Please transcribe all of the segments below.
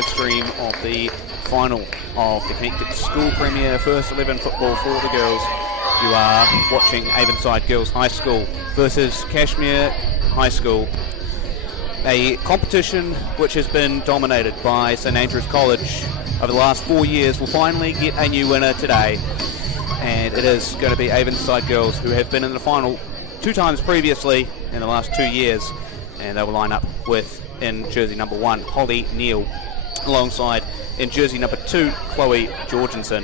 live stream of the final of the Connetics School Premier First 11 football for the girls. You are watching Avonside Girls High School versus Cashmere High School. A competition which has been dominated by St Andrews College over the last 4 years will finally get a new winner today. And it is going to be Avonside Girls, who have been in the final 2 times previously in the last 2 years. And they will line up with, in jersey number 1, Holly Neal, alongside in jersey number 2, Chloe Jorgensen.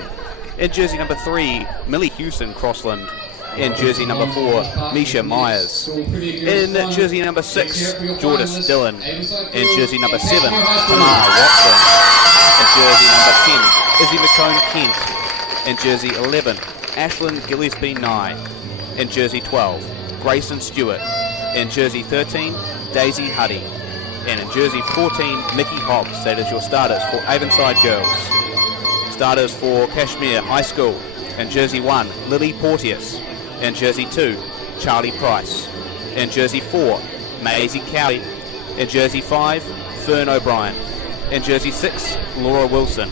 In jersey number 3, Millie Hewson Crossland. In jersey number 4, Misha Myers. In jersey number 6, Jordis Dillon. In jersey number 7, Tamar Watson. In jersey number 10, Izzy McCone Kent. In jersey 11, Ashlyn Gillespie Nye. In jersey 12, Grayson Stewart. In jersey 13, Daisy Huddy. And in jersey 14, Nikki Hobbs. That is your starters for Avonside Girls. Starters for Cashmere High School. In jersey 1, Lily Porteous. In jersey 2, Charlie Price. In jersey 4, Maisie Cowley. In jersey 5, Fern O'Brien. In jersey 6, Laura Wilson.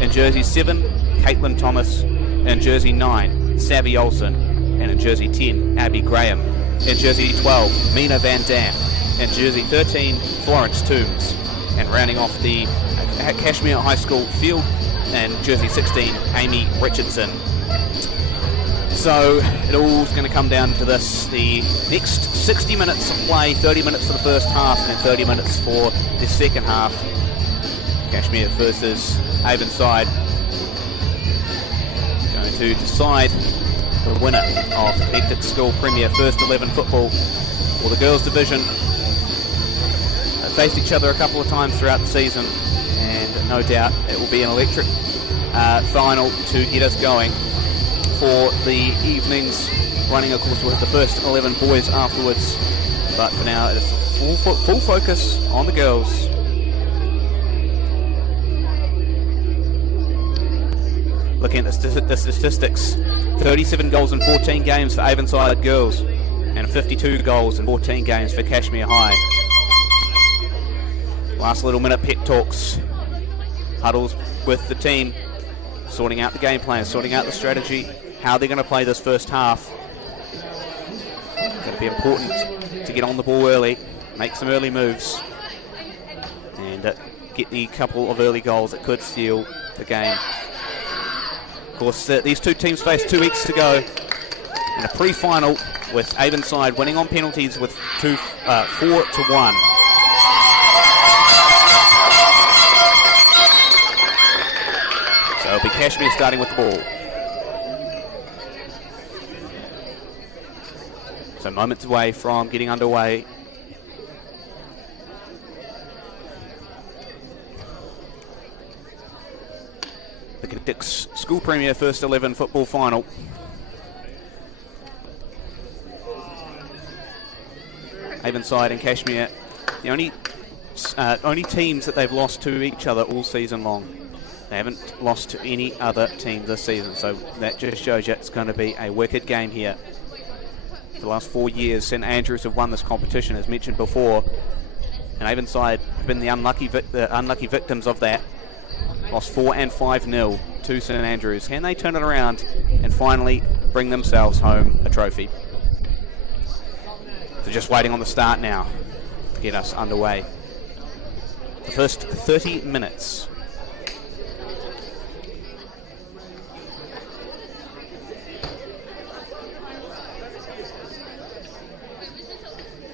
In jersey 7, Caitlin Thomas. In jersey 9, Savvy Olsen. And in jersey 10, Abby Graham. In jersey 12, Mina Van Dam. In jersey 13, Florence Toombs. And rounding off the Cashmere High School field, and jersey 16, Amy Richardson. So it all's going to come down to this. The next 60 minutes of play, 30 minutes for the first half and then 30 minutes for the second half. Cashmere versus Avonside. Going to decide the winner of the Connecticut School Premier First 11 football for the girls division. They faced each other a couple of times throughout the season, and no doubt it will be an electric final to get us going for the evenings, running of course with the first 11 boys afterwards, but for now it is full focus on the girls. Looking at the statistics, 37 goals in 14 games for Avonside Girls and 52 goals in 14 games for Cashmere High. Last little minute pep talks, huddles with the team, sorting out the game plan, sorting out the strategy, how they're going to play this first half. It's going to be important to get on the ball early, make some early moves, and get the couple of early goals that could steal the game. Of course, these two teams face 2 weeks to go in a pre-final, with Avonside winning on penalties with 4-1. So it'll be Cashmere starting with the ball. So moments away from getting underway. The Connectics School Premier First 11 football final. Avonside and Cashmere, the only teams that they've lost to each other all season long. They haven't lost to any other team this season, so that just shows you it's going to be a wicked game here. For the last 4 years, St Andrews have won this competition, as mentioned before, and Avonside have been the unlucky victims of that. Lost 4 and 5-0 to St Andrews. Can they turn it around and finally bring themselves home a trophy? So just waiting on the start now to get us underway. The first 30 minutes.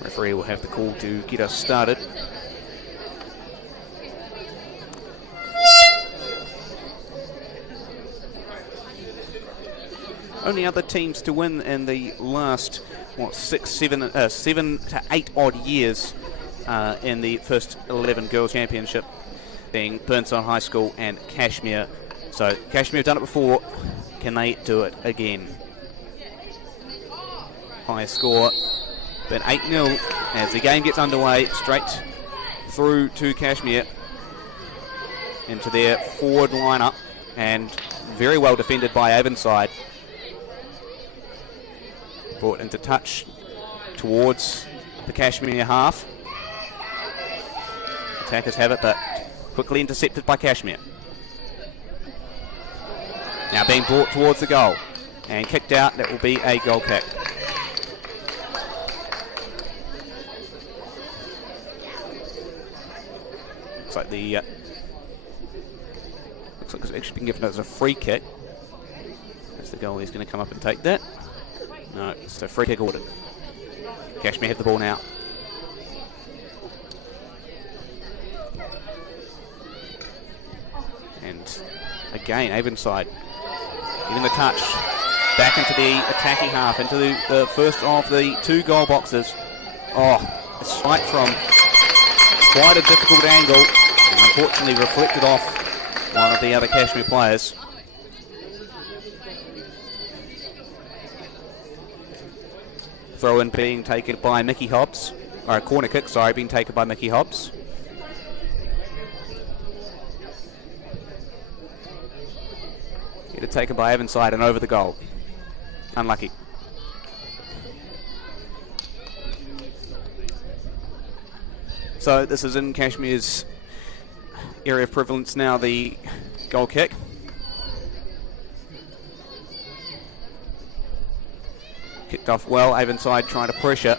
Referee will have the call to get us started. Only other teams to win in the last 7 to 8 odd years in the first 11 girls championship being Burnside High School and Cashmere. So Cashmere have done it before. Can they do it again? High score, but 8-0 as the game gets underway, straight through to Cashmere into their forward lineup, and very well defended by Avonside. Brought into touch towards the Cashmere half. Attackers have it, but Quickly intercepted by Cashmere. Now being brought towards the goal. And kicked out, that will be a goal kick. Looks like it's actually been given as a free kick. That's the goal, he's going to come up and take that. No, it's a free kick ordered. Cashmere have the ball now. And again, Avonside getting the touch back into the attacking half, into the first of the 2 goal boxes. Oh, a strike from quite a difficult angle, and unfortunately reflected off one of the other Cashmere players. Throw in being taken by Mickey Hobbs, or a corner kick, sorry, being taken by Mickey Hobbs. Get it taken by Avonside and over the goal. Unlucky. So this is in Cashmere's area of prevalence now, the goal kick. Kicked off well, Avonside trying to pressure.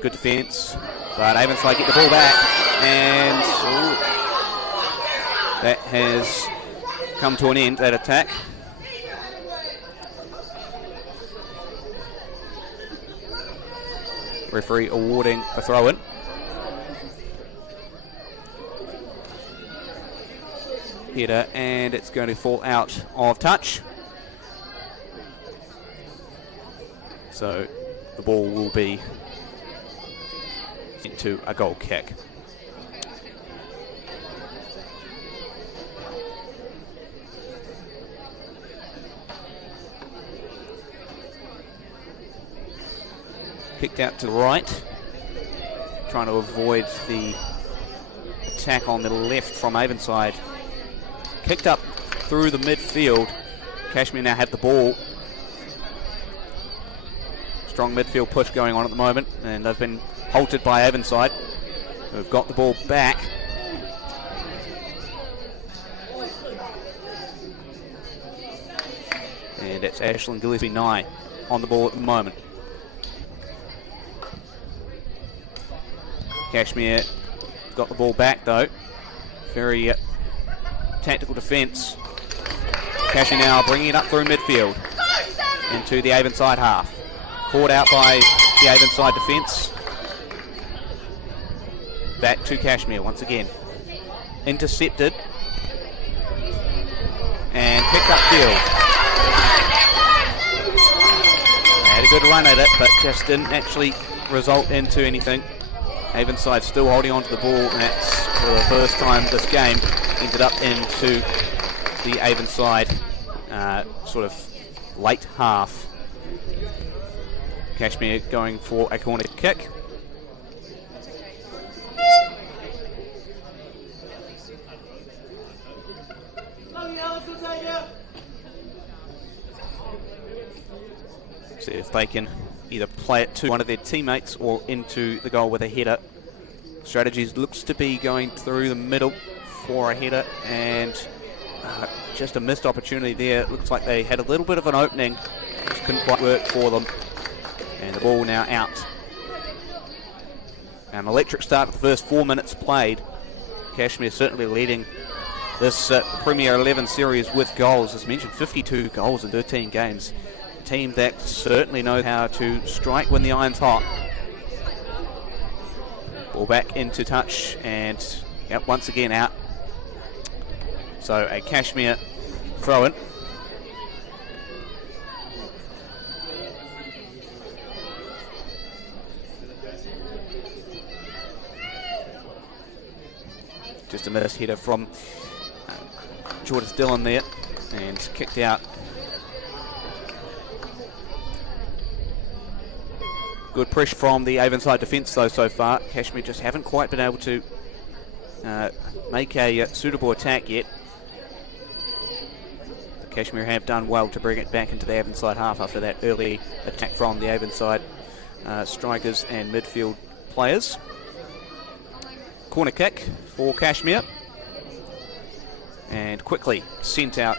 Good defence, but Avonside get the ball back, and that has come to an end, that attack. Referee awarding a throw-in. Header, and it's going to fall out of touch. So the ball will be into a goal kick. Kicked out to the right, trying to avoid the attack on the left from Avonside. Kicked up through the midfield. Cashmere now have the ball. Strong midfield push going on at the moment, and they've been halted by Avonside, who've got the ball back. And it's Ashlyn Gillespie-Nye on the ball at the moment. Cashmere got the ball back though. Very tactical defence. Cashmere now bringing it up through midfield into the Avonside half. Caught out by the Avonside defence. Back to Cashmere once again. Intercepted. And picked upfield. Had a good run at it, but just didn't actually result into anything. Avonside still holding on to the ball, and that's for the first time this game ended up into the Avonside sort of late half. Cashmere going for a corner kick. See if they can either play it to one of their teammates or into the goal with a header. Strategies looks to be going through the middle for a header, and just a missed opportunity there. It looks like they had a little bit of an opening, just couldn't quite work for them. And the ball now out. An electric start to the first 4 minutes played. Cashmere certainly leading this Premier 11 series with goals. As mentioned, 52 goals in 13 games. A team that certainly knows how to strike when the iron's hot. Ball back into touch, and yep, once again out. So a Cashmere throw-in. Just a missed header from Jordan Dillon there, and kicked out. Good pressure from the Avonside defence though so far. Cashmere just haven't quite been able to make a suitable attack yet. The Cashmere have done well to bring it back into the Avonside half after that early attack from the Avonside strikers and midfield players. corner kick for Cashmere. And quickly sent out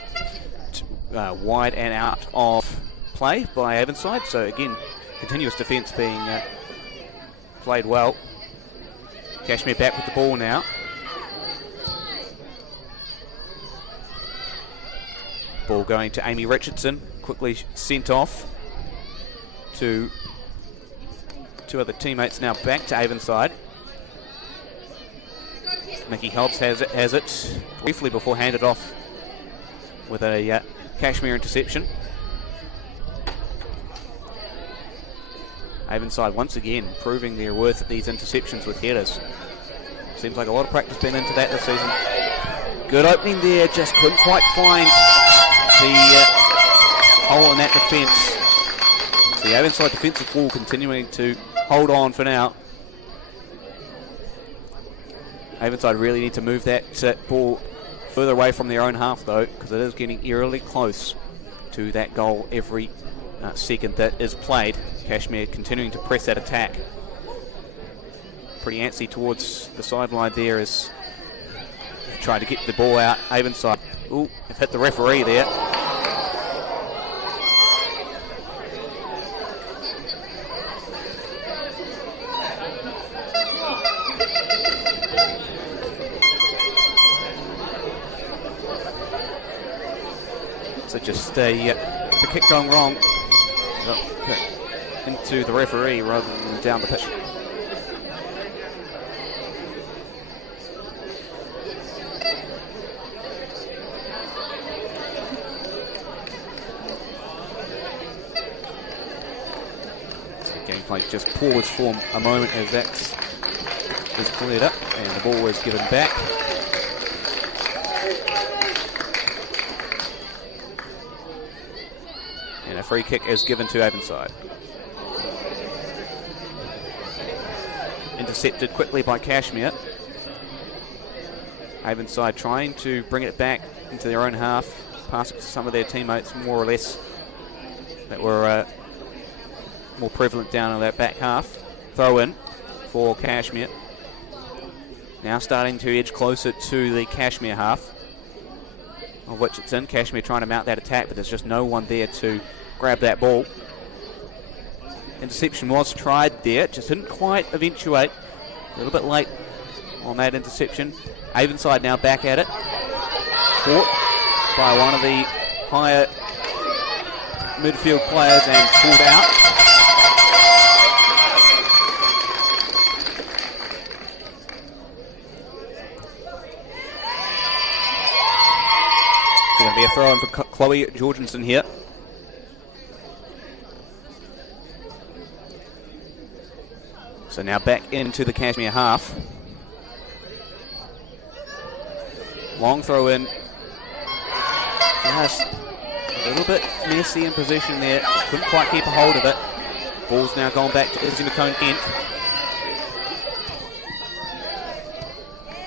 wide and out of play by Avonside. So again, continuous defence being played well. Cashmere back with the ball now. Ball going to Amy Richardson, quickly sent off to two other teammates, now back to Avonside. Nikki Hobbs has it briefly before handed off with a Cashmere interception. Avonside once again proving their worth at these interceptions with headers. Seems like a lot of practice been into that this season. Good opening there, just couldn't quite find the hole in that defence. The Avonside defensive wall continuing to hold on for now. Avonside really need to move that ball further away from their own half though, because it is getting eerily close to that goal every second that is played. Cashmere continuing to press that attack. Pretty antsy towards the sideline there as they try to get the ball out. Avonside, ooh, they've hit the referee there. So just the kick going wrong into the referee rather than down the pitch. So gameplay just paused for a moment as that is cleared up and the ball is given back. And a free kick is given to Avonside. Intercepted quickly by Cashmere. Avonside trying to bring it back into their own half, pass it to some of their teammates more or less that were more prevalent down in that back half. Throw in for Cashmere. Now starting to edge closer to the Cashmere half, of which it's in. Cashmere trying to mount that attack, but there's just no one there to grab that ball. Interception was tried there, just didn't quite eventuate. A little bit late on that interception. Avonside now back at it. Caught by one of the higher midfield players and pulled out. It's going to be a throw in for Chloe Jorgensen here. So now back into the Cashmere half. Long throw in. Just a little bit messy in position there. Just couldn't quite keep a hold of it. Ball's now gone back to Izzy McCone-Kent.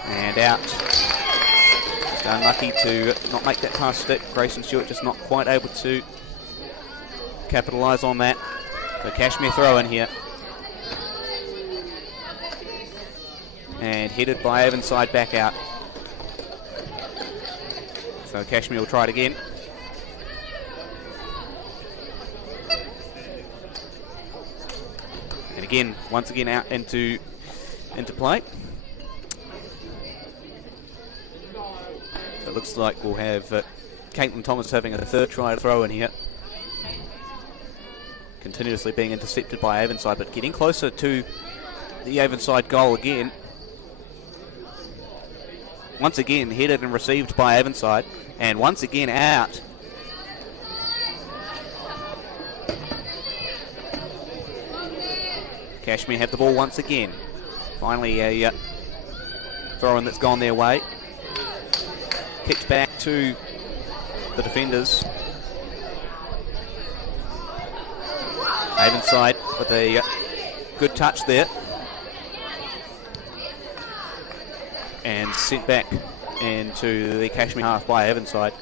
And out. Just unlucky to not make that pass stick. Grayson Stewart just not quite able to capitalise on that. So Cashmere throw in here. And headed by Avonside back out. So Cashmere will try it again. And again, once again out into play. So it looks like we'll have Caitlin Thomas having a third try to throw in here. Continuously being intercepted by Avonside, but getting closer to the Avonside goal again. Once again headed and received by Avonside, and once again out. Cashmere have the ball once again. Finally a throw-in that's gone their way. Kicked back to the defenders. Avonside with a good touch there. And sent back into the Cashmere half by Avonside.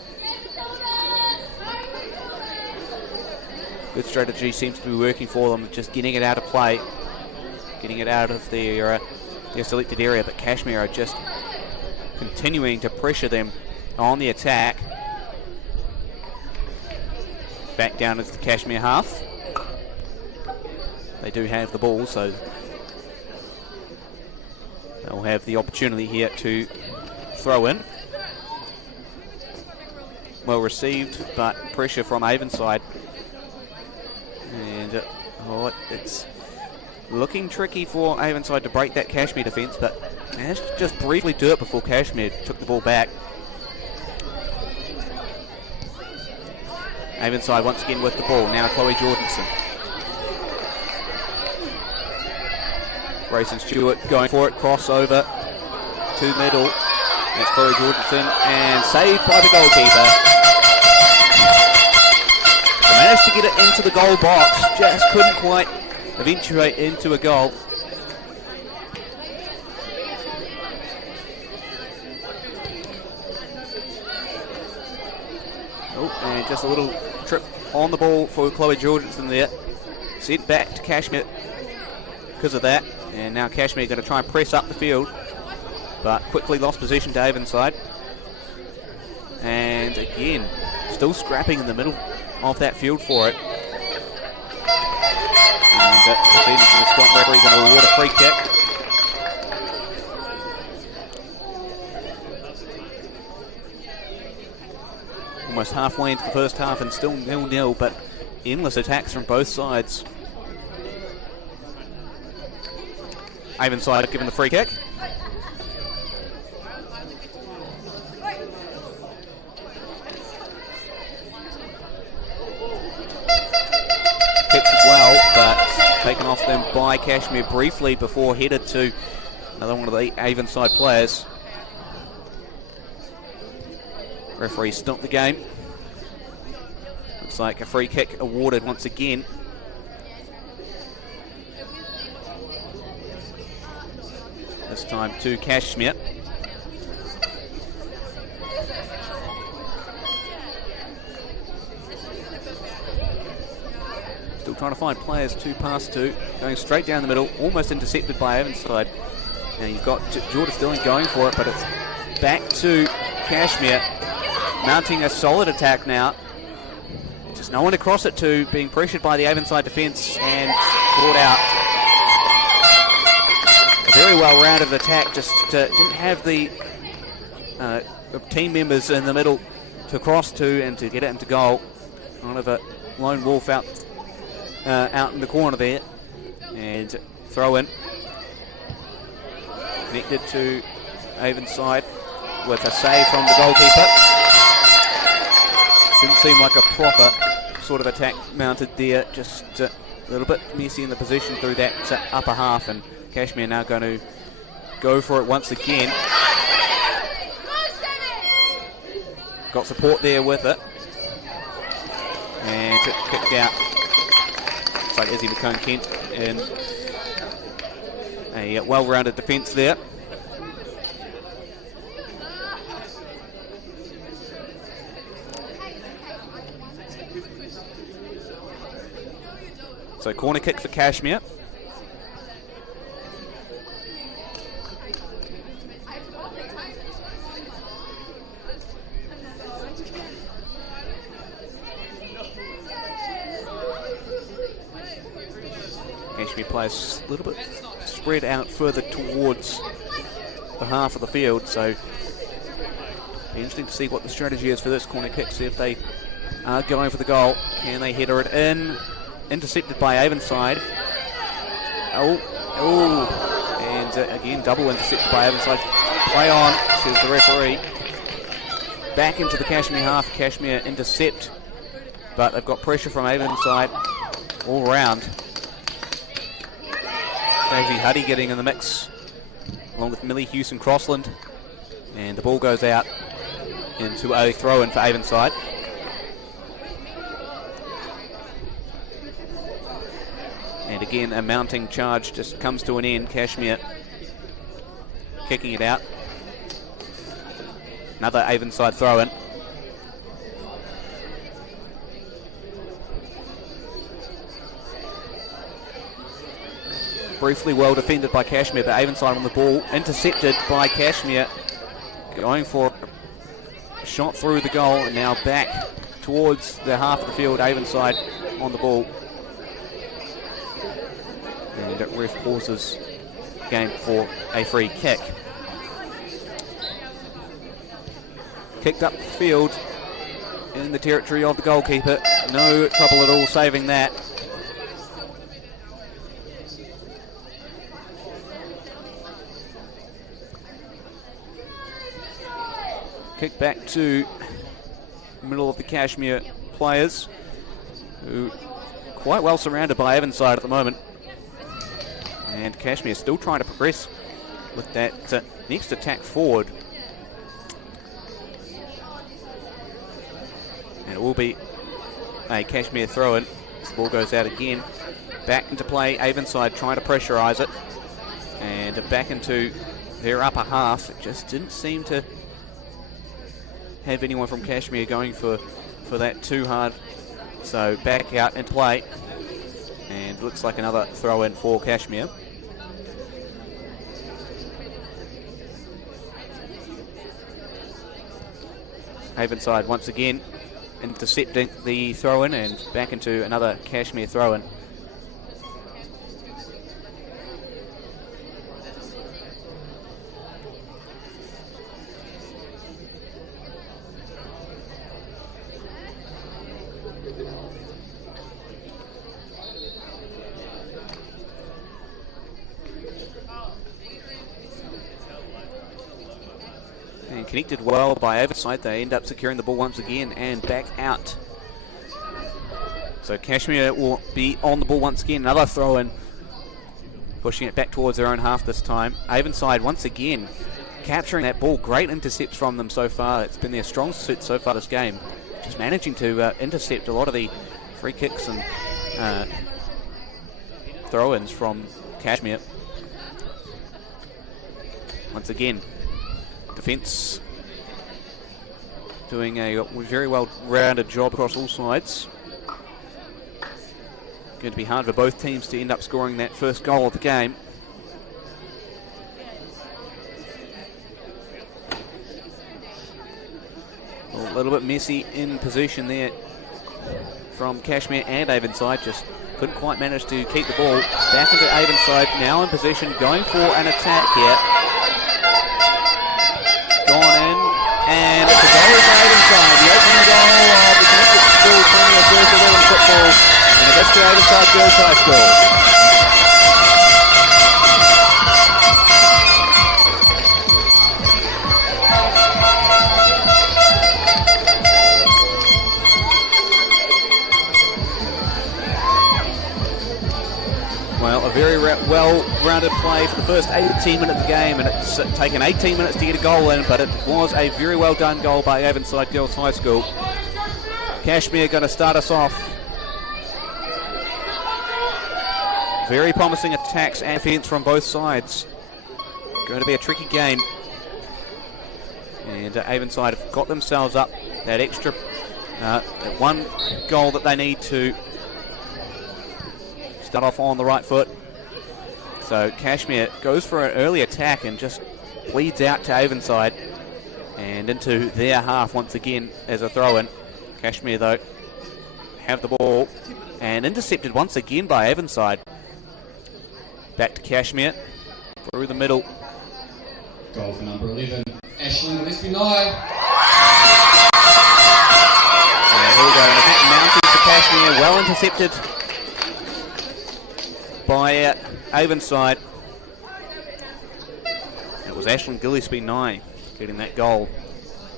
Good strategy seems to be working for them, just getting it out of play, getting it out of their their selected area, but Cashmere are just continuing to pressure them on the attack. Back down into the Cashmere half. They do have the ball, so they'll have the opportunity here to throw in. Well received, but pressure from Avonside. And it's looking tricky for Avonside to break that Cashmere defence, but managed to just briefly do it before Cashmere took the ball back. Avonside once again with the ball. Now Chloe Jordanson. Grayson Stewart going for it. Crossover to middle. That's Chloe Jordanson, and saved by the goalkeeper. They managed to get it into the goal box, just couldn't quite eventuate into a goal. Oh, and just a little trip on the ball for Chloe Jordanson there. Sent back to Cashmere because of that. And now Cashmere going to try and press up the field, but quickly lost possession to Avonside. And again, still scrapping in the middle of that field for it. And defending from the Scott referee going to award a free kick. Almost halfway into the first half and still 0-0, but endless attacks from both sides. Avonside given the free kick. Kicked well, but taken off them by Cashmere briefly before headed to another one of the Avonside players. Referee stopped the game. Looks like a free kick awarded once again. This time to Cashmere. Still trying to find players to pass to. Going straight down the middle, almost intercepted by Avonside. Now you've got Jordan Stilling going for it, but it's back to Cashmere. Mounting a solid attack now. Just no one to cross it to, being pressured by the Avonside defence and brought out. A very well-rounded attack, just didn't have the team members in the middle to cross to and to get it into goal. Kind of a lone wolf out in the corner there. And throw in. Connected to Avonside with a save from the goalkeeper. Didn't seem like a proper sort of attack mounted there, just a little bit messy in the position through that upper half, and Cashmere now going to go for it once again. Got support there with it, and it's kicked out. Looks like Izzy McCone-Kent in a well-rounded defence there. So corner kick for Cashmere. Cashmere plays a little bit spread out further towards the half of the field, so be interesting to see what the strategy is for this corner kick, see if they are going for the goal. Can they header it in? Intercepted by Avonside. And again double intercepted by Avonside. Play on, says the referee. Back into the Cashmere half. Cashmere intercept, but they've got pressure from Avonside all round. Daisy Huddy getting in the mix, along with Millie Hewson-Crossland. And the ball goes out into a throw-in for Avonside. And again, a mounting charge just comes to an end. Cashmere kicking it out. Another Avonside throw-in. briefly well defended by Cashmere, but Avonside on the ball, intercepted by Cashmere, going for a shot through the goal, and now back towards the half of the field. Avonside on the ball, and that ref pauses game for a free kick. Kicked up the field in the territory of the goalkeeper. No trouble at all saving that. Kick back to middle of the Cashmere players, who are quite well surrounded by Avonside at the moment. And Cashmere still trying to progress with that next attack forward. And it will be a Cashmere throw-in. This ball goes out again. Back into play, Avonside trying to pressurise it. And back into their upper half. It just didn't seem to have anyone from Cashmere going for that too hard. So back out into play. And looks like another throw-in for Cashmere. Avonside once again intercepting the throw-in, and back into another Cashmere throw-in. And connected well by Avonside. They end up securing the ball once again and back out. So Cashmere will be on the ball once again. Another throw-in, pushing it back towards their own half this time. Avonside once again capturing that ball. Great intercepts from them so far. It's been their strong suit so far this game. Just managing to intercept a lot of the free kicks and throw-ins from Cashmere. Once again, defence doing a very well-rounded job across all sides. Going to be hard for both teams to end up scoring that first goal of the game. A little bit messy in possession there from Cashmere and Avonside. Just couldn't quite manage to keep the ball. Back into Avonside, now in possession, going for an attack here. Gone in, and it's a goal for Avonside. The opening goal of the Connetics School Premier First 11 football in the Western Avonside Girls High School. Well, a very well-rounded play for the first 18 minutes of the game, and it's taken 18 minutes to get a goal in, but it was a very well-done goal by Avonside Girls High School. Cashmere going to start us off. Very promising attacks and defence from both sides. Going to be a tricky game. And Avonside have got themselves up that extra that one goal that they need to start off on the right foot. So Cashmere goes for an early attack and just bleeds out to Avonside and into their half once again as a throw-in. Cashmere though have the ball and intercepted once again by Avonside. Back to Cashmere through the middle. Goal for number 11, Ashley Gillespie. And here we go, and a bit mounted to Cashmere, well intercepted by Avonside. It was Ashlyn Gillespie Nye getting that goal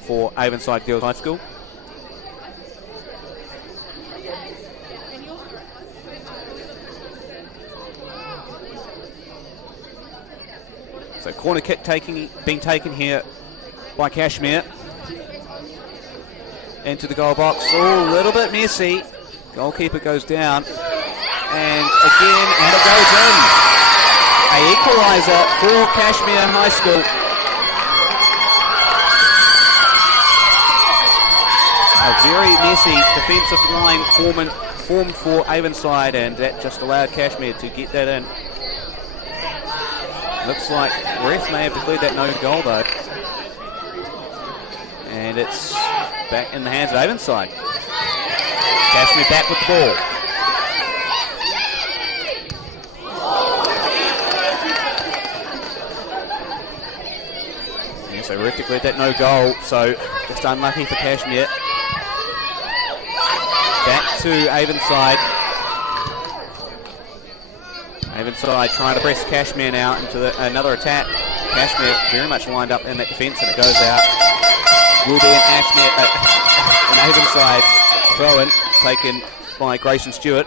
for Avonside Girls High School. So corner kick being taken here by Cashmere. Into the goal box. Oh, a little bit messy. Goalkeeper goes down. And again, and it goes in. An equaliser for Cashmere High School. A very messy defensive line formed for Avonside, and that just allowed Cashmere to get that in. Looks like ref may have declared that no goal though. And it's back in the hands of Avonside. Cashmere back with the ball. Yeah, so ref declared that no goal, so just unlucky for Cashmere. Back to Avonside. Avonside trying to press Cashmere now into another attack. Cashmere very much lined up in that defence, and it goes out. Will be an Avonside throw-in taken by Grayson Stewart.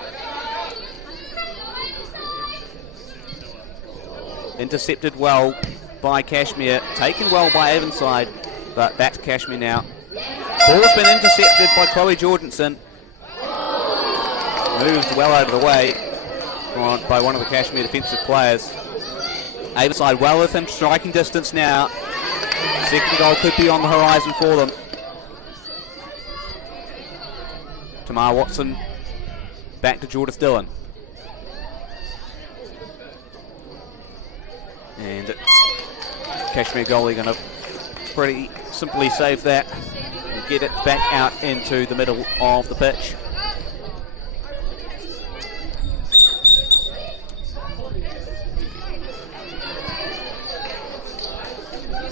Intercepted well by Cashmere, taken well by Avonside, but back to Cashmere now. Ball's been intercepted by Chloe Jorgensen. Moved well out of the way by one of the Cashmere defensive players. Avonside well within striking distance now. Second goal could be on the horizon for them. Tamar Watson back to Jordis Dillon. And Cashmere goalie going to pretty simply save that and get it back out into the middle of the pitch.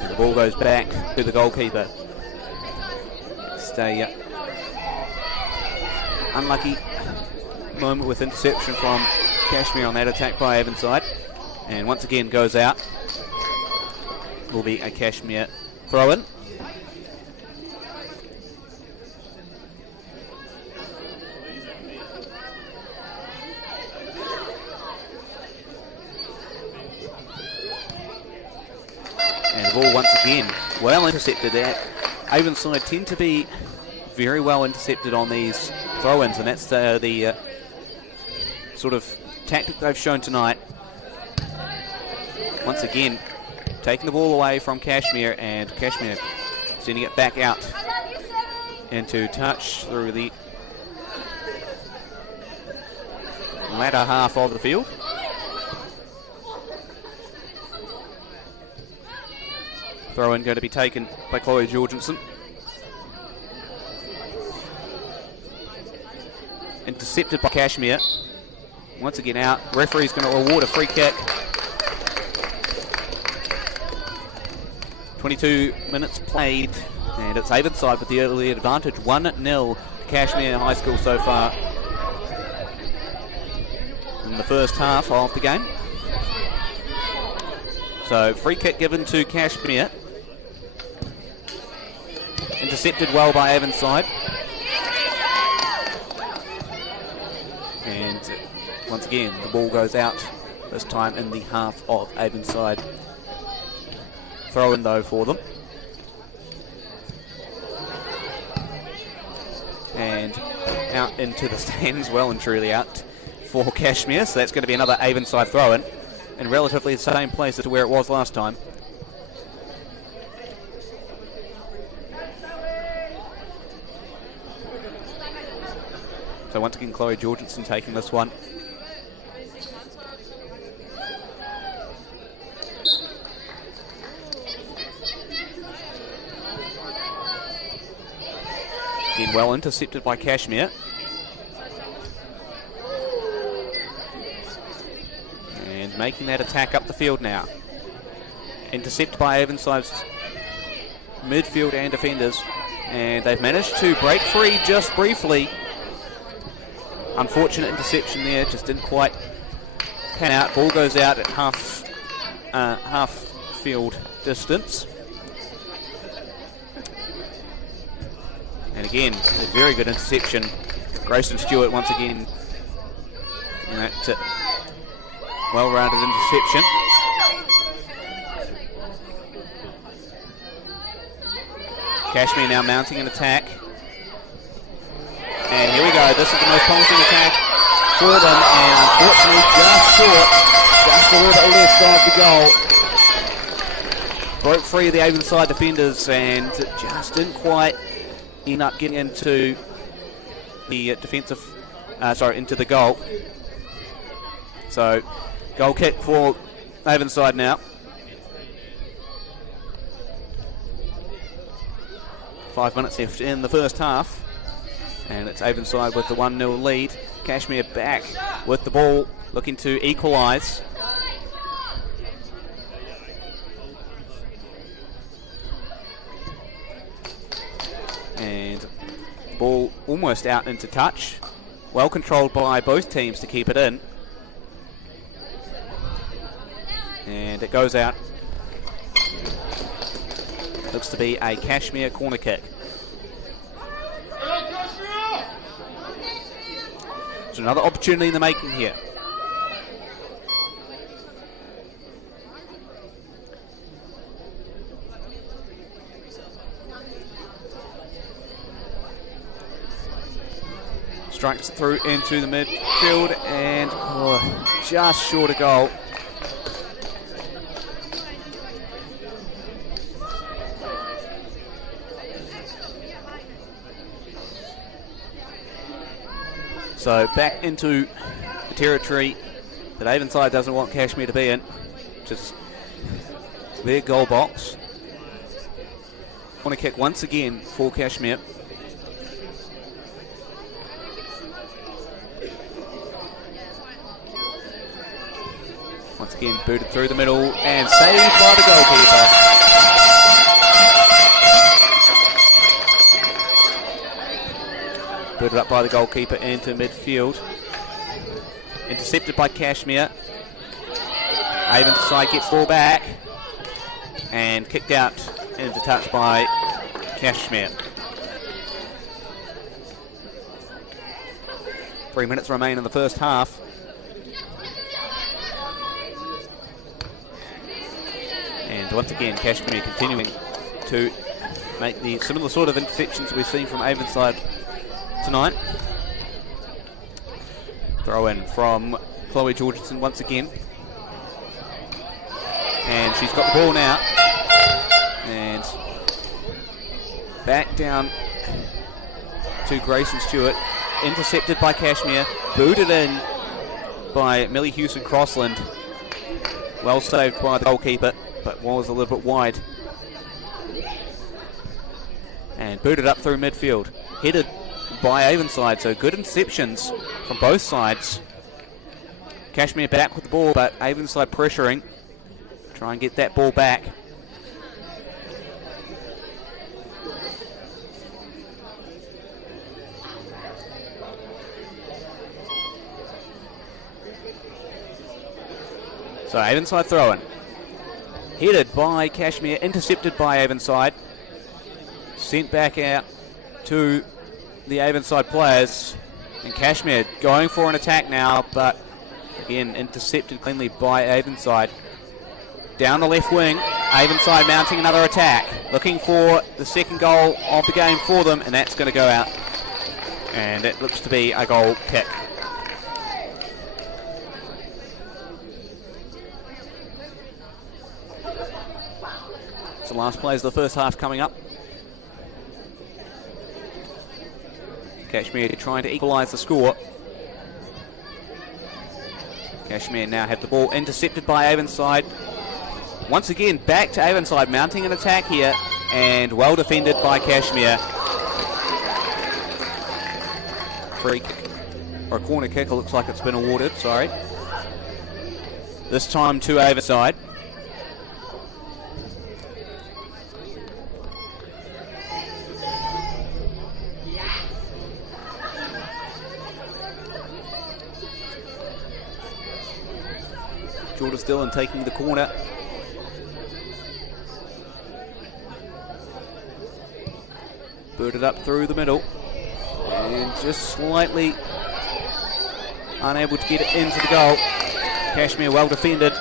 The ball goes back to the goalkeeper. Stay unlucky moment with interception from Cashmere on that attack by Avonside. And once again goes out. Will be a Cashmere throw-in. And the ball once again well intercepted. Avonside tend to be very well intercepted on these throw-ins, and that's the sort of tactic they've shown tonight. Once again, taking the ball away from Cashmere, and Cashmere sending it back out into touch through the latter half of the field. Throw-in going to be taken by Chloe Jorgensen. Intercepted by Cashmere. Once again out. Referee's going to award a free kick. 22 minutes played, and it's Avonside with the early advantage. 1-0 Cashmere High School so far in the first half of the game. So free kick given to Cashmere. Intercepted well by Avonside. And once again, the ball goes out, this time in the half of Avonside. Throw in though for them. And out into the stands, well and truly out for Cashmere. So that's going to be another Avonside throw in relatively the same place as to where it was last time. So once again, Chloe Jorgensen taking this one. Again, well intercepted by Cashmere. And making that attack up the field now. Intercepted by Avonside's midfield and defenders. And they've managed to break free just briefly. Unfortunate interception there, just didn't quite pan out. Ball goes out at half field distance. And again, a very good interception. Grayson Stewart once again. And that well-rounded interception. Cashmere now mounting an attack. And here we go, this is the most promising attack for them, and unfortunately just short, just a little bit left of the goal. Broke free of the Avonside defenders and just didn't quite end up getting into the into the goal. So, goal kick for Avonside now. 5 minutes left in the first half. And it's Avonside with the 1-0 lead. Cashmere back with the ball, looking to equalise. And ball almost out into touch. Well controlled by both teams to keep it in. And it goes out. Looks to be a Cashmere corner kick. So another opportunity in the making here. Strikes through into the midfield and just short of goal. So back into the territory that Avonside doesn't want Cashmere to be in, which is their goal box. Corner kick once again for Cashmere. Once again booted through the middle and saved by the goalkeeper. Booted up by the goalkeeper into midfield. Intercepted by Cashmere. Avonside gets the ball back and kicked out into touch by Cashmere. 3 minutes remain in the first half. And once again, Cashmere continuing to make the similar sort of interceptions we've seen from Avonside tonight. Throw in from Chloe Georgeson once again. And she's got the ball now. And back down to Grayson Stewart. Intercepted by Cashmere. Booted in by Millie Hewson-Crossland. Well saved by the goalkeeper, but was a little bit wide. And booted up through midfield. Headed by Avonside, so good interceptions from both sides. Cashmere back with the ball, but Avonside pressuring. Try and get that ball back. So Avonside throwing. Headed by Cashmere, intercepted by Avonside. Sent back out to the Avonside players. And Cashmere going for an attack now, but again intercepted cleanly by Avonside. Down the left wing, Avonside mounting another attack. Looking for the second goal of the game for them, and that's going to go out. And it looks to be a goal kick. So last plays of the first half coming up. Cashmere trying to equalise the score. Cashmere now have the ball intercepted by Avonside. Once again, back to Avonside, mounting an attack here, and well defended by Cashmere. Free kick, or a corner kick, it looks like it's been awarded, sorry. This time to Avonside. Jordan Dillon taking the corner. Booted up through the middle. And just slightly unable to get it into the goal. Cashmere well defended.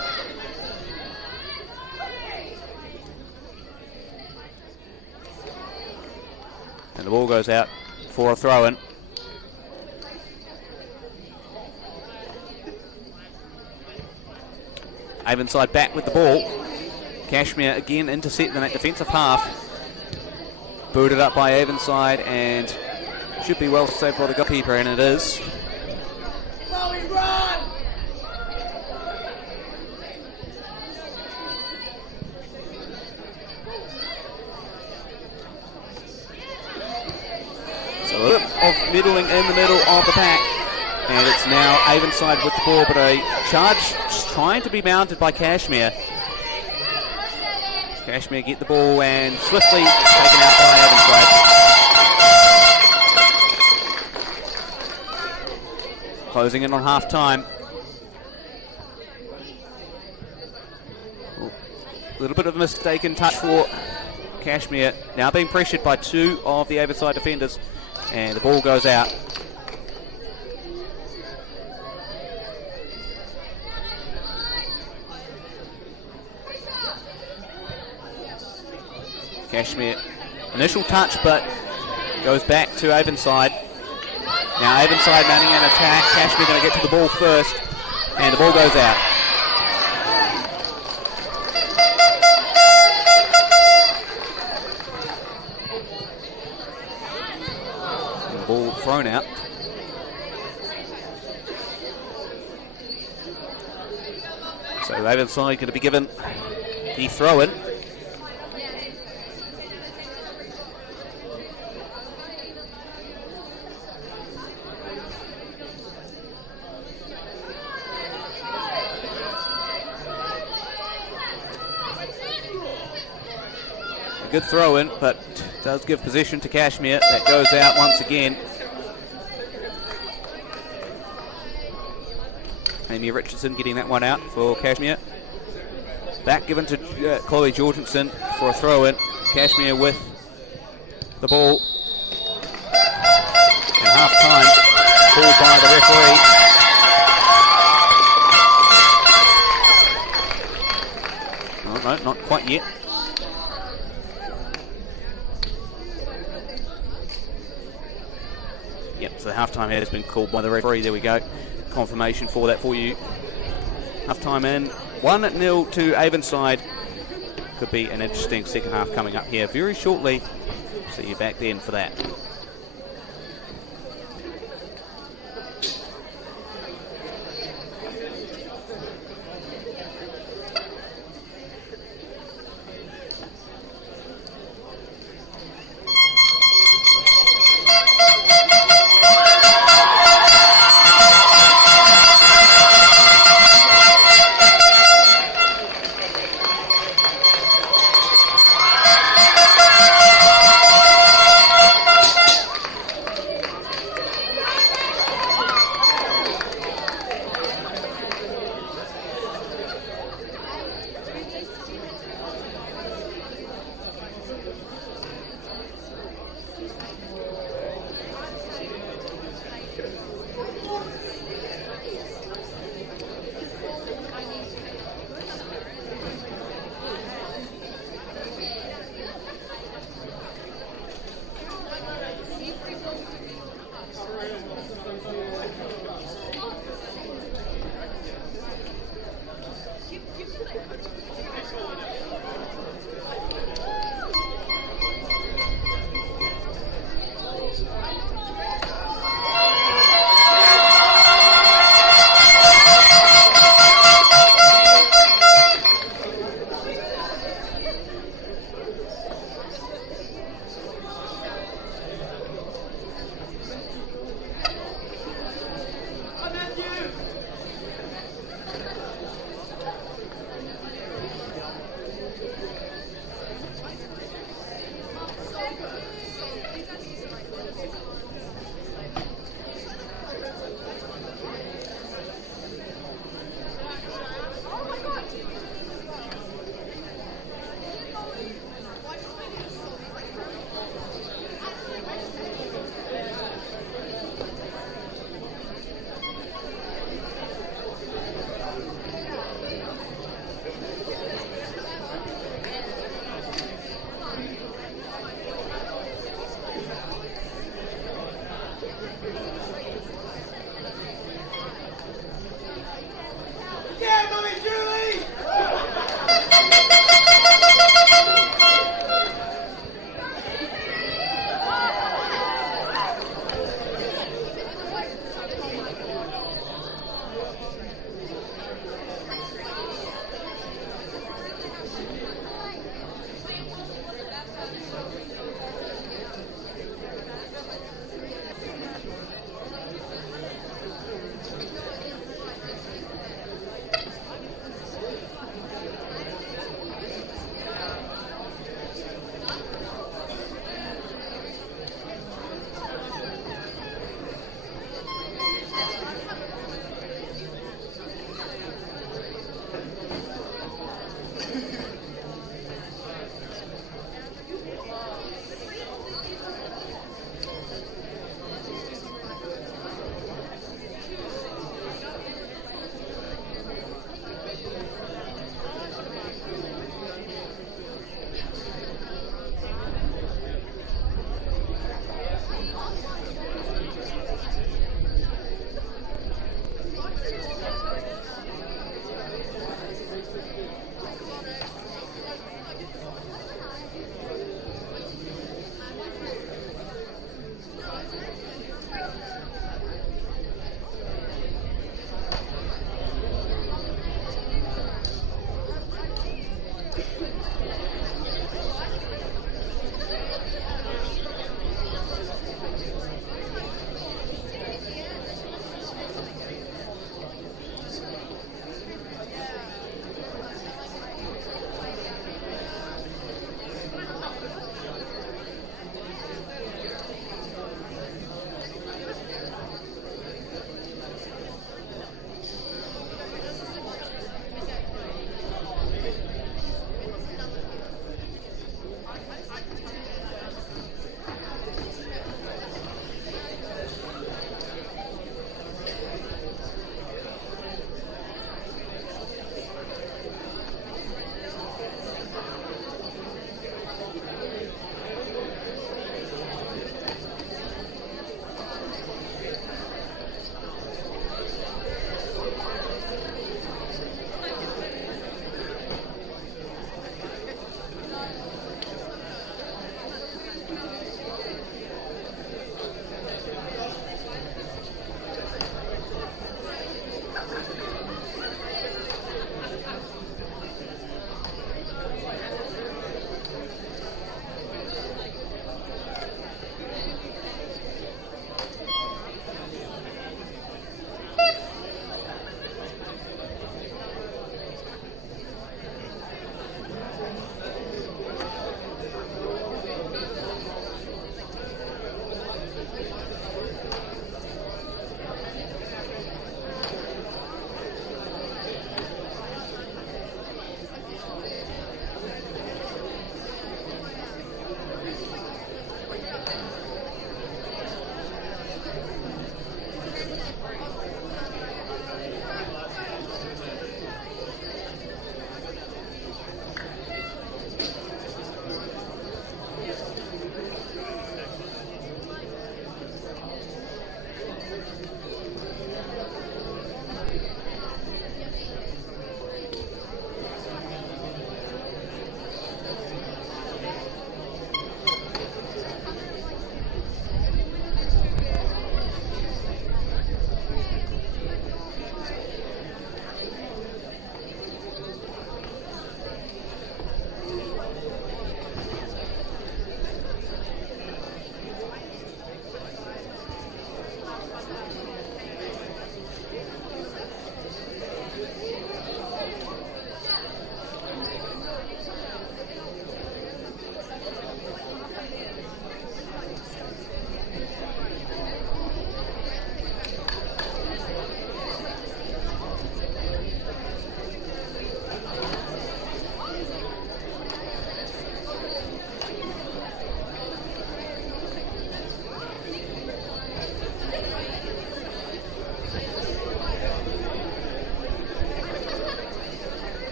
And the ball goes out for a throw-in. Avonside back with the ball. Cashmere again intercepting that defensive half. Booted up by Avonside and should be well saved by the goalkeeper, and it is. middling in the middle of the pack. And it's now Avonside with the ball, but a charge trying to be mounted by Cashmere. Cashmere get the ball and swiftly taken out by Avonside. Closing in on half time. A little bit of a mistaken touch for Cashmere. Now being pressured by two of the Avonside defenders. And the ball goes out. Cashmere, initial touch, but goes back to Avonside. Now Avonside mounting an attack. Cashmere going to get to the ball first, and the ball goes out. And the ball thrown out. So Avonside going to be given the throw-in. Good throw in, but does give position to Cashmere. That goes out once again. Amy Richardson getting that one out for Cashmere. Back given to Chloe Jorgensen for a throw in. Cashmere with the ball. And half time called by the referee. Oh, no, not quite yet. Yep, so the halftime out has been called by the referee. There we go. Confirmation for that for you. Halftime in. 1-0 to Avonside. Could be an interesting second half coming up here very shortly. See you back then for that.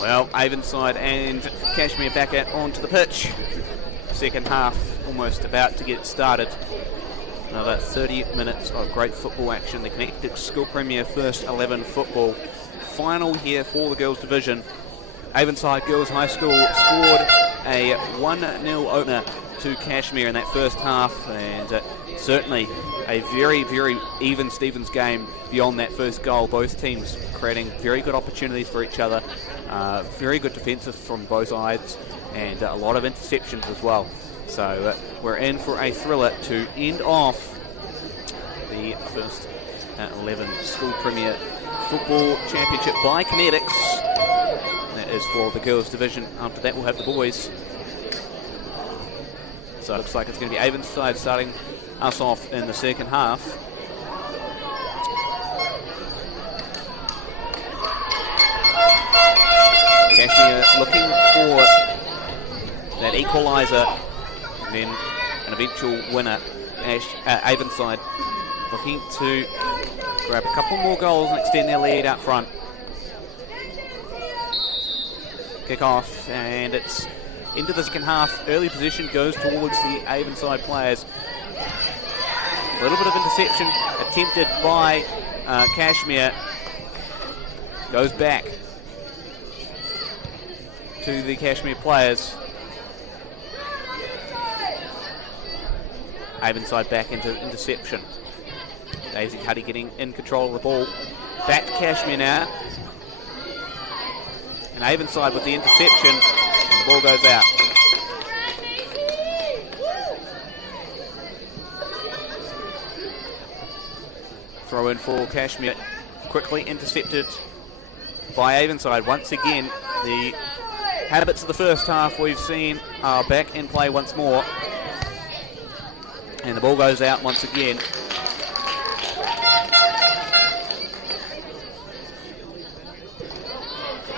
Well, Avonside and Cashmere back out onto the pitch. Second half almost about to get started. Another 30 minutes of great football action. The Connetics School Premier First 11 football final here for the girls division. Avonside Girls High School scored a 1-0 opener to Cashmere in that first half, and certainly a very, very even Stevens game beyond that first goal. Both teams creating very good opportunities for each other. Very good defensive from both sides, and a lot of interceptions as well. So we're in for a thriller to end off the first 11 School Premier Football Championship by Connetics. That is for the girls division. After that we'll have the boys. So it looks like it's going to be Avonside starting us off in the second half. Cashmere looking for that equaliser, and then an eventual winner. Avonside looking to grab a couple more goals and extend their lead out front. Kick off, and it's into the second half. Early position goes towards the Avonside players. A little bit of interception attempted by Cashmere. Goes back to the Cashmere players. Avonside back into interception. Daisy Huddy getting in control of the ball. Back to Cashmere now. And Avonside with the interception. And the ball goes out. Throw in for Cashmere, quickly intercepted by Avonside. Once again, the habits of the first half we've seen are back in play once more. And the ball goes out once again.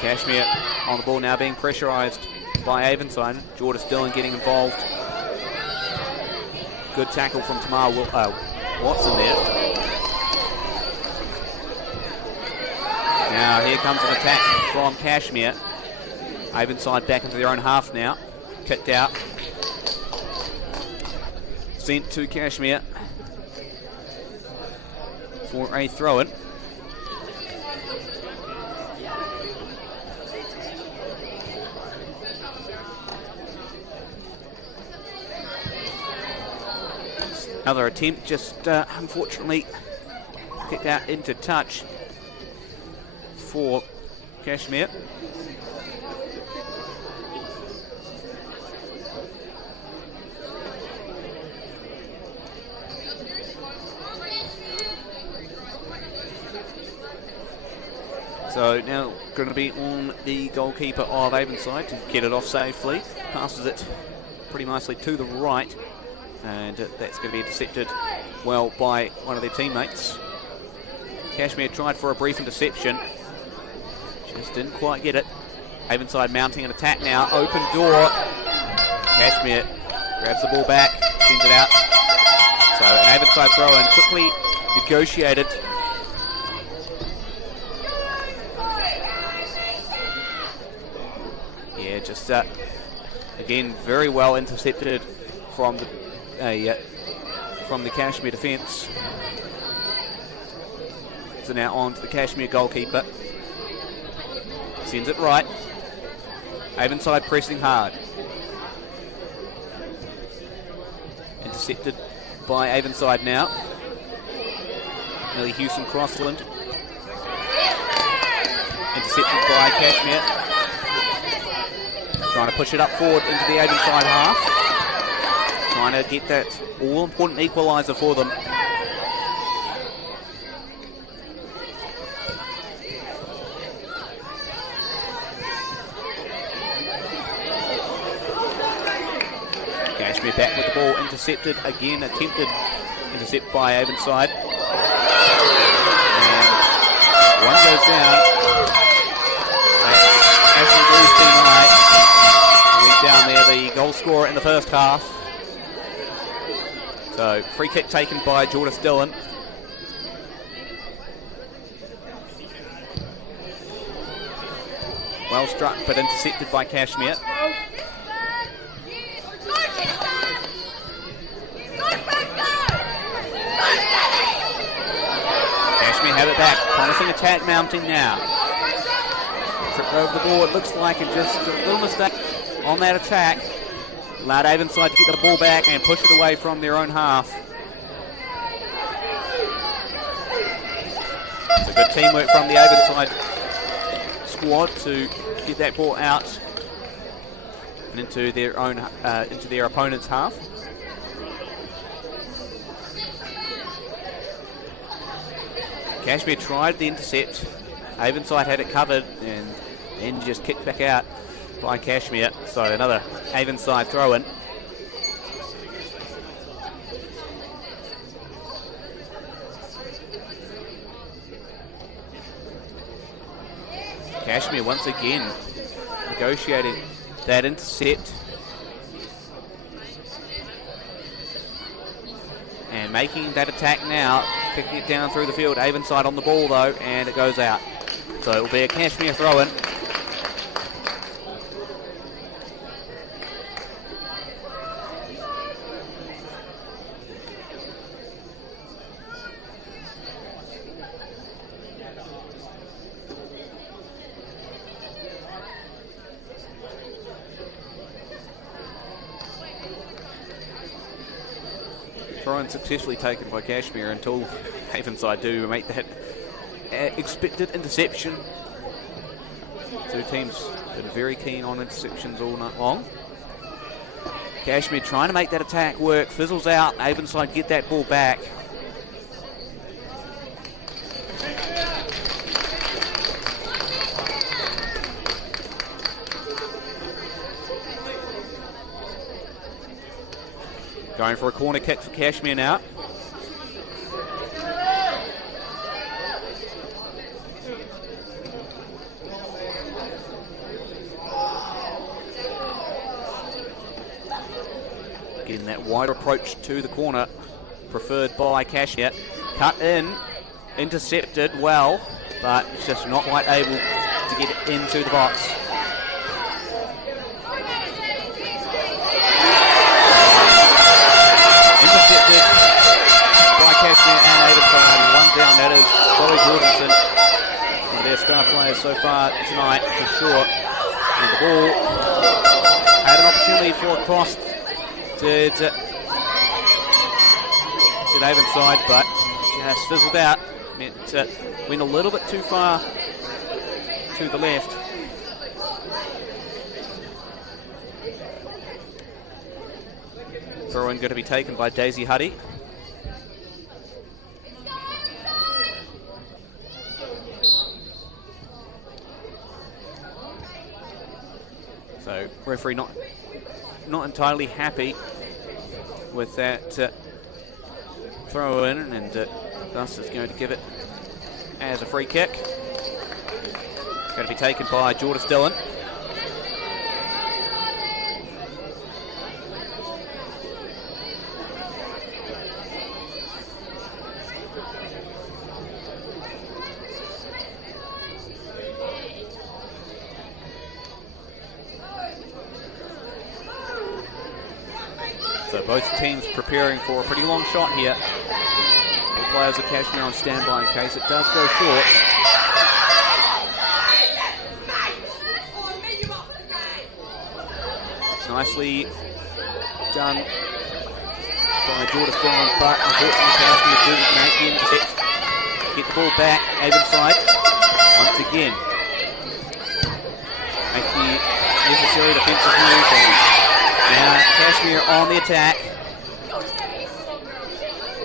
Cashmere on the ball now, being pressurised by Avonside. Jordan Dillon getting involved. Good tackle from Tamar Watson there. Now here comes an attack from Cashmere. Avonside back into their own half now. Kicked out. Sent to Cashmere for a throw-in. Another attempt, just unfortunately kicked out into touch for Cashmere. So now going to be on the goalkeeper of Avonside to get it off safely. Passes it pretty nicely to the right, and that's going to be intercepted well by one of their teammates. Cashmere tried for a brief interception, just didn't quite get it. Avonside mounting an attack now, open door. Cashmere grabs the ball back, sends it out. So an Avonside throw in, quickly negotiated. Yeah, just again very well intercepted from the Cashmere defence. So now on to the Cashmere goalkeeper. Sends it right. Avonside pressing hard. Intercepted by Avonside now. Millie Houston Crossland. Intercepted by Cashmere. Trying to push it up forward into the Avonside half. Trying to get that all-important equaliser for them. Cashmere back with the ball, intercepted again, attempted intercept by Avonside. And one goes down. Ashley Blues team tonight. Went down there, the goal scorer in the first half. So free kick taken by Jordan Dillon. Well struck but intercepted by Cashmere. Cashmere have it back. Promising attack mounting now. Trip over the ball, it looks like, and just a little mistake on that attack. Allowed Avonside to get the ball back and push it away from their own half. It's a good teamwork from the Avonside squad to get that ball out and into their own, into their opponent's half. Cashmere tried the intercept. Avonside had it covered and then just kicked back out by Cashmere. So another Avonside throw-in. Cashmere once again negotiating that intercept and making that attack now, kicking it down through the field. Avonside on the ball though, and it goes out. So it will be a Cashmere throw-in. Throw-in successfully taken by Cashmere until Avonside do make that expected interception. Two teams been very keen on interceptions all night long. Cashmere trying to make that attack work, fizzles out. Avonside get that ball back. Going for a corner kick for Cashmere now. Getting that wider approach to the corner, preferred by Cashmere. Cut in, intercepted well, but just not quite able to get it into the box. Intercepted by Cashmere and Avonside. One down, that is Chloe Jordanson, one of their star players so far tonight for sure. And the ball had an opportunity for a cross. Did Avonside, but just fizzled out. It went a little bit too far to the left. Throw in going to be taken by Daisy Huddy. So referee not entirely happy with that throw in, and thus is going to give it as a free kick. Going to be taken by Jordis Dillon. So both teams preparing for a pretty long shot here. The players of Cashmere on standby in case it does go short. Nicely done by Jordis Dillon, but unfortunately Cashmere didn't make the intercept. Get the ball back, Avonside once again. Make the necessary defensive move, and now Cashmere on the attack.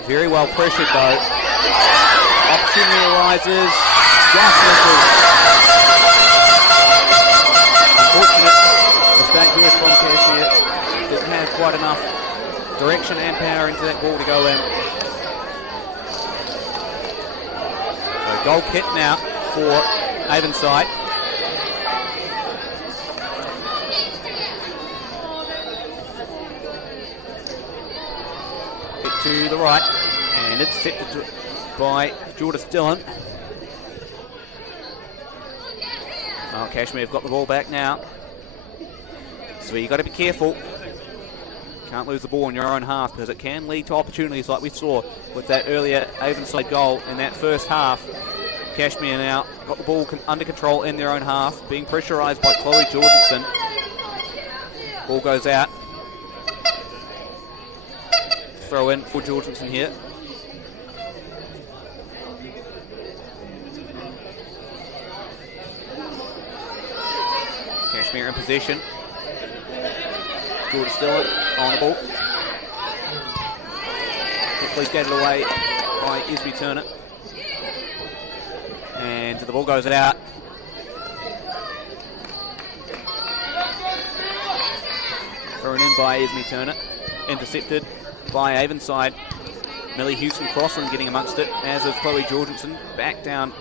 Very well pressured though. Opportunity arises. Just misses. Unfortunate mistake here from Cashmere. Didn't have quite enough direction and power into that ball to go in. So goal kick now for Avonside. To the right, and it's intercepted by Jordis Dillon. Oh, Cashmere have got the ball back now, so you've got to be careful. Can't lose the ball in your own half, because it can lead to opportunities like we saw with that earlier Avonside goal in that first half. Cashmere now got the ball under control in their own half, being pressurised by Chloe Jordanson. Ball goes out. Throw in for Jordanson here. Cashmere in possession. Jordis Dillon on the ball. Quickly skated away by Esme Turner. And the ball goes out. Thrown in by Esme Turner. Intercepted by Avonside. Millie Houston-Crosland getting amongst it, as is Chloe Jordanson. Back down.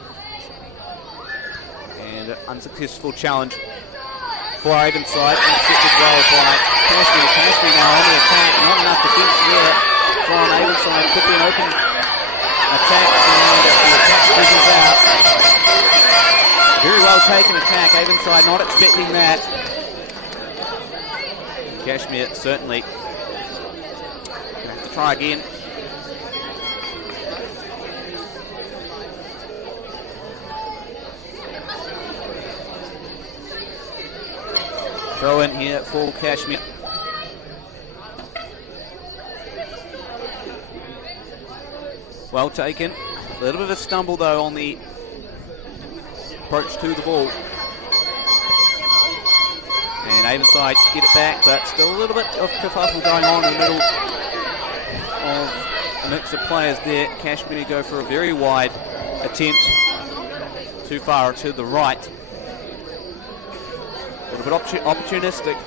And an unsuccessful challenge for Avonside. Intercepted well by Cashmere. Cashmere now on the attack. Not enough defence there from Avonside. Could be an open attack, and the attack fizzles out. Very well taken attack. Avonside not expecting that. Cashmere certainly try again. Throw in here for Cashmere. Well taken. A little bit of a stumble though on the approach to the ball. And Avonside get it back, but still a little bit of kerfuffle going on in the middle of a mix of players there. Cashmere go for a very wide attempt, too far to the right. A little bit opportunistic,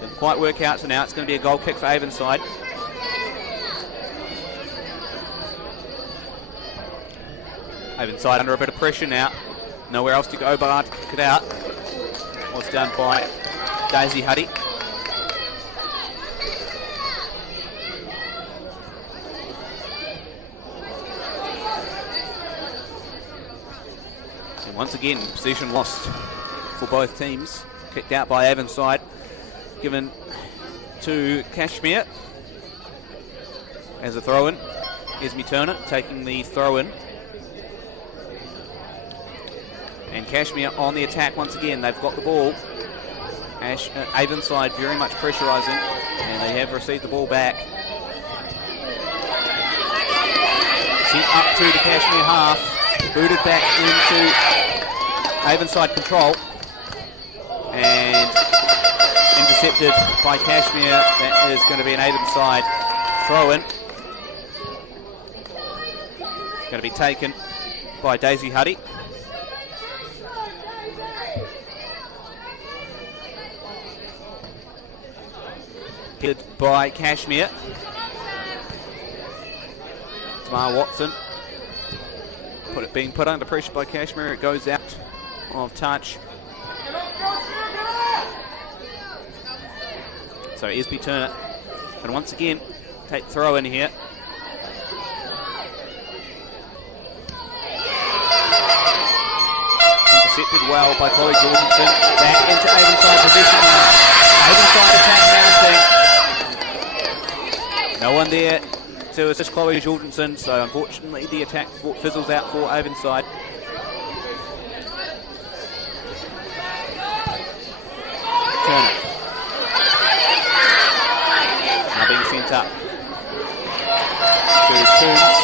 didn't quite work out, so now it's going to be a goal kick for Avonside. Avonside under a bit of pressure now. Nowhere else to go but to kick it out. Was done by Daisy Huddy. And once again, possession lost for both teams. Kicked out by Avonside. Given to Cashmere as a throw-in. Esme Turner taking the throw-in. And Cashmere on the attack once again. They've got the ball. Avonside very much pressurising, and they have received the ball back. Sent up to the Cashmere half. Booted back into Avonside control. And intercepted by Cashmere. That is going to be an Avonside throw-in. Going to be taken by Daisy Huddy. By Cashmere. Tamar Watson being put under pressure by Cashmere. It goes out of touch. So Esme Turner, and once again take throw in here. Intercepted well by Chloe Jorgensen. Back into Avonside position now. Avonside attack mounting. No one there to assist Chloe Jorgensen, so unfortunately the attack fizzles out for Avonside. Turner. Now being sent up to Toombs,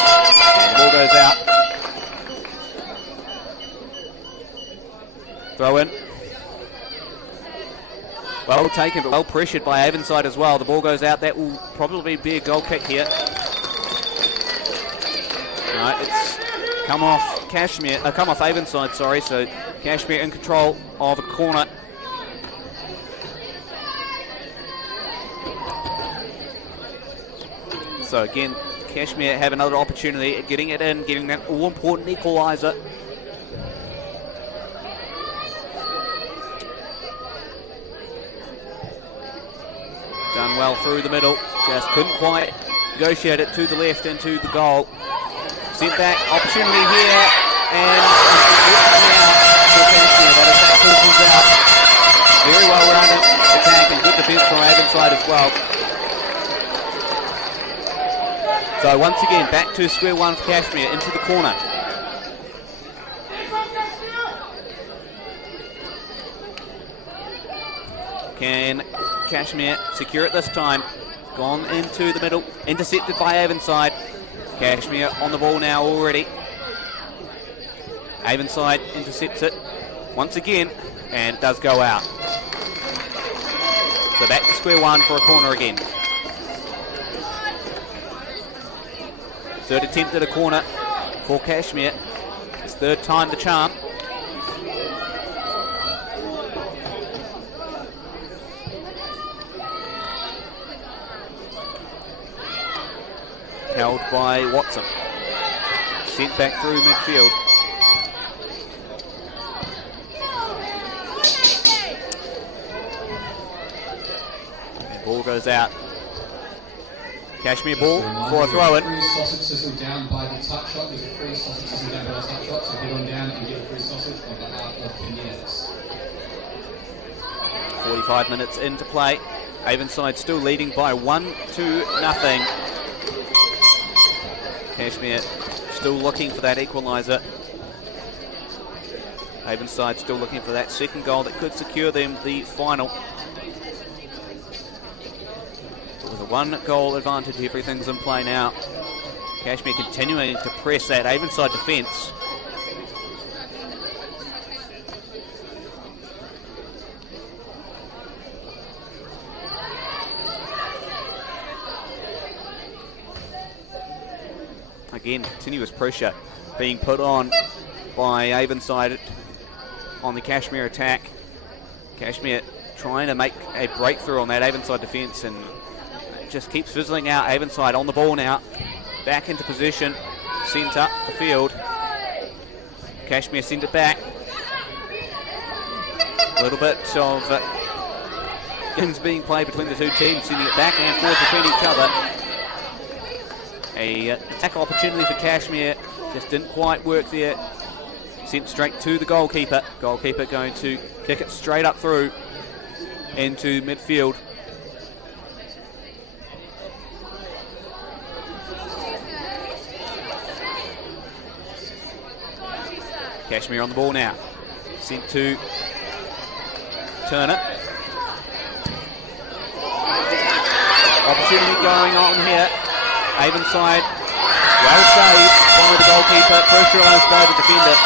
and the ball goes out. Throw in. Well taken, but well pressured by Avonside as well. The ball goes out. That will probably be a goal kick here. Right, it's come off Cashmere. Come off Avonside, sorry. So Cashmere in control of a corner. So again, Cashmere have another opportunity at getting it in, getting that all-important equaliser. Done well through the middle, just couldn't quite negotiate it to the left and to the goal. Sent back, opportunity here, and out. Very well rounded attack and good defence from Avonside as well. So once again, back to square one for Cashmere, into the corner. Can Cashmere secure it this time? Gone into the middle, intercepted by Avonside. Cashmere on the ball now already. Avonside intercepts it once again, and it does go out. So back to square one for a corner again. Third attempt at a corner for Cashmere. It's third time the charm. Held by Watson. Sent back through midfield. And ball goes out. Cashmere ball for a throw-in. Free sausage sizzle down by the touch shot. There's a free sausage sizzle down by the touch shot. So head on down and get a free sausage on behalf of Connetics. 45 minutes into play. Avonside still leading by 1-0. Cashmere still looking for that equaliser. Avonside still looking for that second goal that could secure them the final. With a 1-goal advantage, everything's in play now. Cashmere continuing to press that Avonside defence. Again, continuous pressure being put on by Avonside on the Cashmere attack. Cashmere trying to make a breakthrough on that Avonside defence, and it just keeps fizzling out. Avonside on the ball now, back into position, sent up the field. Cashmere send it back. A little bit of games being played between the two teams, sending it back and forth between each other. A attack opportunity for Cashmere, just didn't quite work there. Sent straight to the goalkeeper. Goalkeeper going to kick it straight up through into midfield. Cashmere on the ball now. Sent to Turner. Opportunity going on here. Avonside, well saved by the goalkeeper. Pressurised by the defender.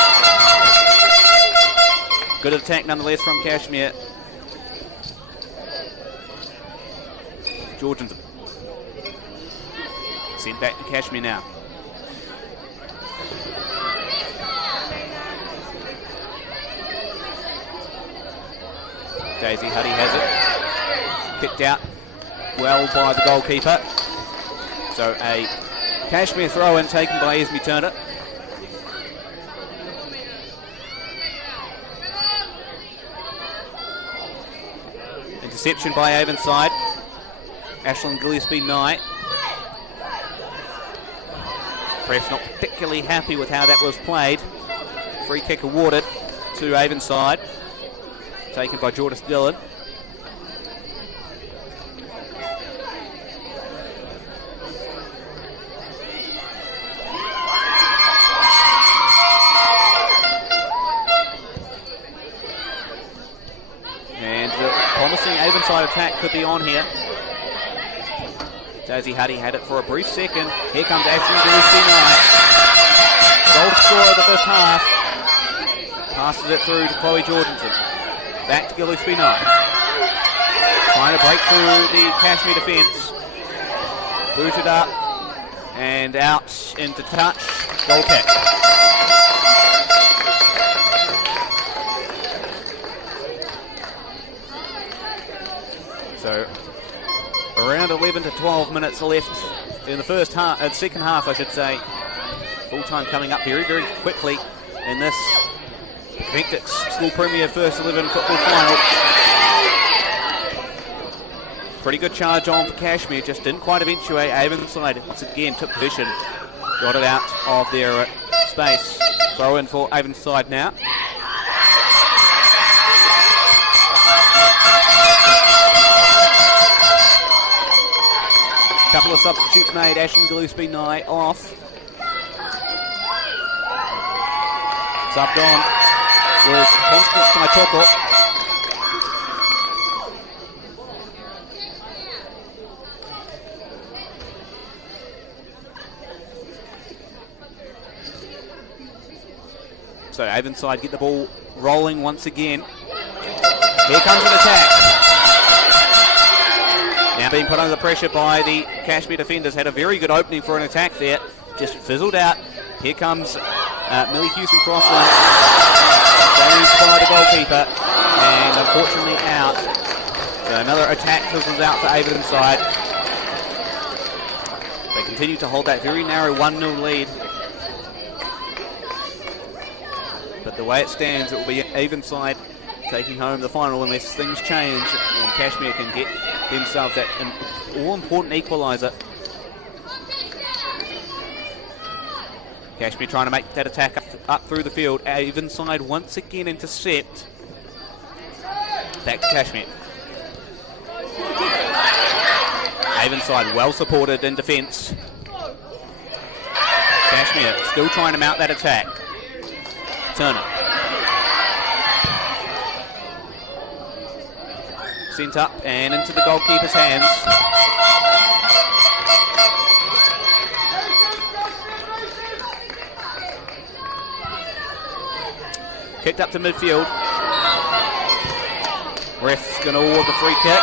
Good attack nonetheless from Cashmere. Jorgensen. Sent back to Cashmere now. Daisy Huddy has it. Kicked out well by the goalkeeper. So a Cashmere throw-in taken by Esme Turner. Interception by Avonside. Ashlyn Gillespie-Knight. Perhaps not particularly happy with how that was played. Free kick awarded to Avonside. Taken by Jordan Dillon. And the promising Avonside attack could be on here. Daisy Huddy had it for a brief second. Here comes Ashley Gillespie-Knight. Goal scorer of the first half. Passes it through to Chloe Jorgensen. Back to Gillespie-Knight. Trying to break through the Cashmere defence. Booted up and out into touch. Goal kick. So around 11 to 12 minutes left in the first half, second half, I should say. Full time coming up very, very quickly in this Connetics School Premier First 11 football final. Pretty good charge on for Cashmere, just didn't quite eventuate. Avonside once again took position, got it out of their space. Throw in for Avonside now. Couple of substitutes made. Ashlyn Gillespie-Knight off. Subbed on was Constance Taitoko. So Avonside get the ball rolling once again. Here comes an attack. Now being put under pressure by the Cashmere defenders. Had a very good opening for an attack there. Just fizzled out. Here comes Millie Houston-Crossland. Saved by the goalkeeper. And unfortunately out. So another attack fizzles out for Avonside. They continue to hold that very narrow 1-0 lead. But the way it stands, it will be Avonside taking home the final unless things change and Cashmere can get themselves that all-important equaliser. Cashmere trying to make that attack up through the field. Avonside once again intercept. Back to Cashmere. Avonside well supported in defence. Cashmere still trying to mount that attack. Turner. Sent up and into the goalkeeper's hands. Kicked up to midfield. Ref's going to award the free kick.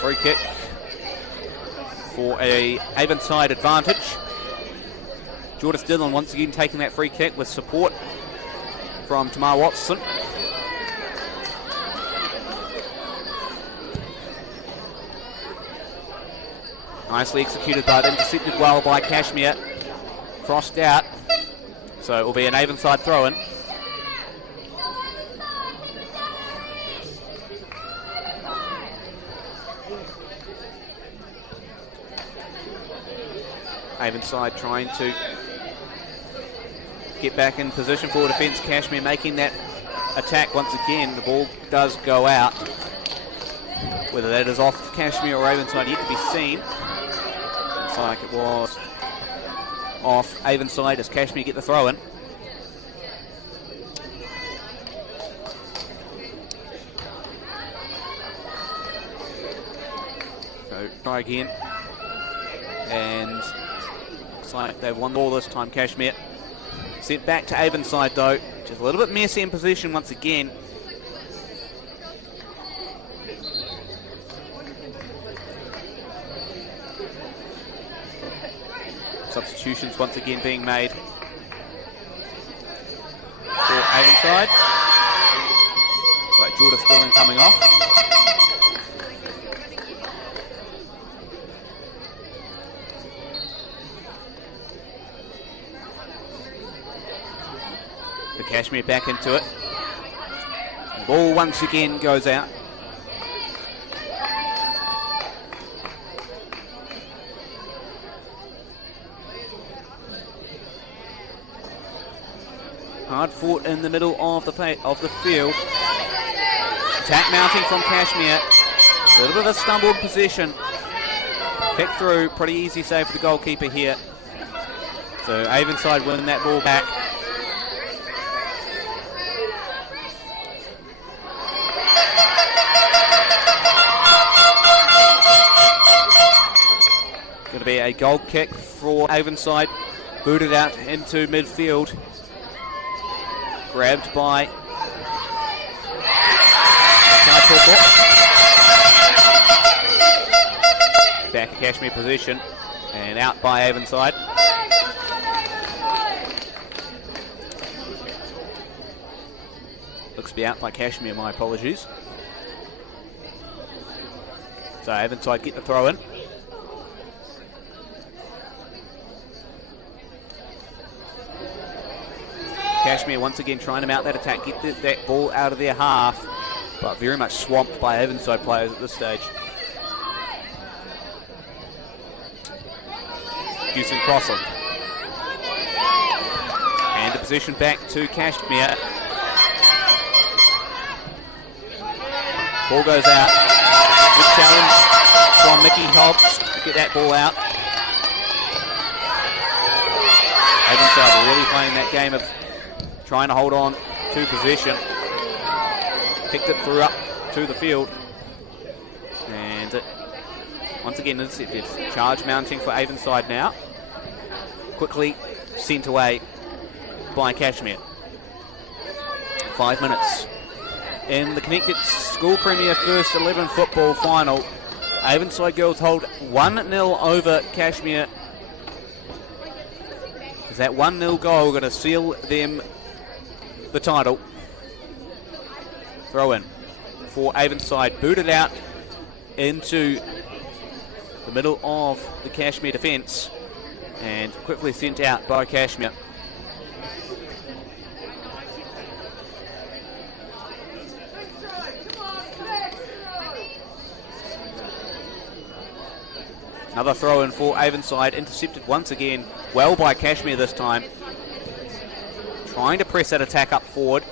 Free kick for a Avonside advantage. Jordan Dillon once again taking that free kick with support from Tamar Watson. Nicely executed, but intercepted well by Cashmere. Crossed out. So it will be an Avonside throw-in. Avonside trying to get back in position for defence. Cashmere making that attack once again. The ball does go out. Whether that is off Cashmere or Avonside yet to be seen. Looks like it was off Avonside as Cashmere get the throw in. So try again. And looks like they've won the ball this time, Cashmere. Sent back to Avonside though. Just a little bit messy in position once again. Substitutions once again being made for Avonside. Looks like Jordan Stilling coming off. The Cashmere back into it. The ball once again goes out. Hard fought in the middle of the field. Attack mounting from Cashmere. A little bit of a stumbled possession. Picked through, pretty easy save for the goalkeeper here. So Avonside winning that ball back. Going to be a goal kick for Avonside. Booted out into midfield. Grabbed by back in Cashmere position and out by Avonside. Looks to be out by Cashmere, my apologies. So Avonside get the throw in. Cashmere once again trying to mount that attack, get that ball out of their half, but very much swamped by Avonside players at this stage. Houston crossing. And the position back to Cashmere. Ball goes out. Good challenge from Mickey Hobbs to get that ball out. Avonside really playing that game of trying to hold on to possession. Picked it through up to the field. And once again intercepted. Charge mounting for Avonside now. Quickly sent away by Cashmere. 5 minutes in the Connetics School Premier First 11 football final. Avonside girls hold 1-0 over Cashmere. Is that 1-0 goal going to seal them the title? Throw in for Avonside, booted out into the middle of the Cashmere defence and quickly sent out by Cashmere. Another throw in for Avonside, intercepted once again, well by Cashmere this time. Trying to press that attack up forward.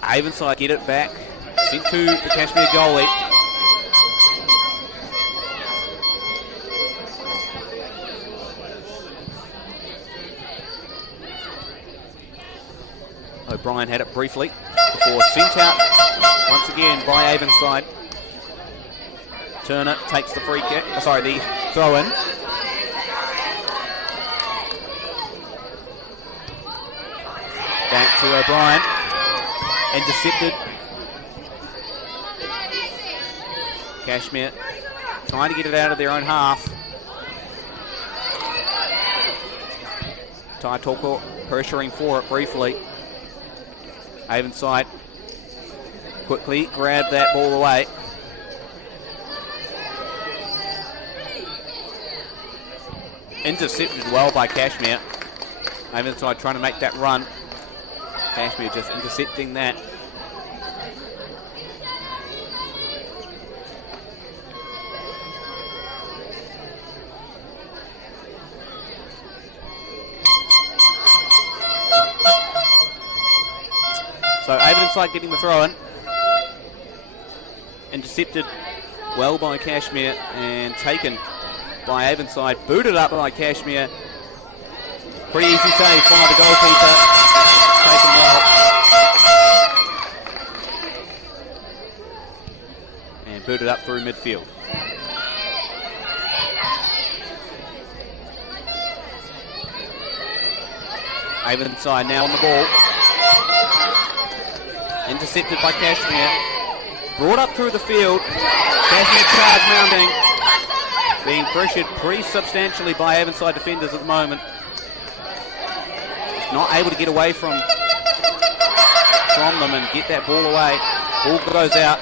Avonside get it back. Sent to the Cashmere goalie. O'Brien had it briefly before sent out once again by Avonside. Turner takes the free kick. The throw in. Back to O'Brien. Intercepted. Cashmere trying to get it out of their own half. Tai Toko pressuring for it briefly. Avonside quickly grabbed that ball away. intercepted well by Cashmere. Avonside trying to make that run. Cashmere just intercepting that. So Avonside getting the throw in. Intercepted well by Cashmere and taken by Avonside. Booted up by Cashmere. Pretty easy save by the goalkeeper. Taken well. And booted up through midfield. Avonside now on the ball. Intercepted by Cashmere. Brought up through the field. Cashmere charge mounting. Being pressured pretty substantially by Avonside defenders at the moment. Not able to get away from them and get that ball away. Ball goes out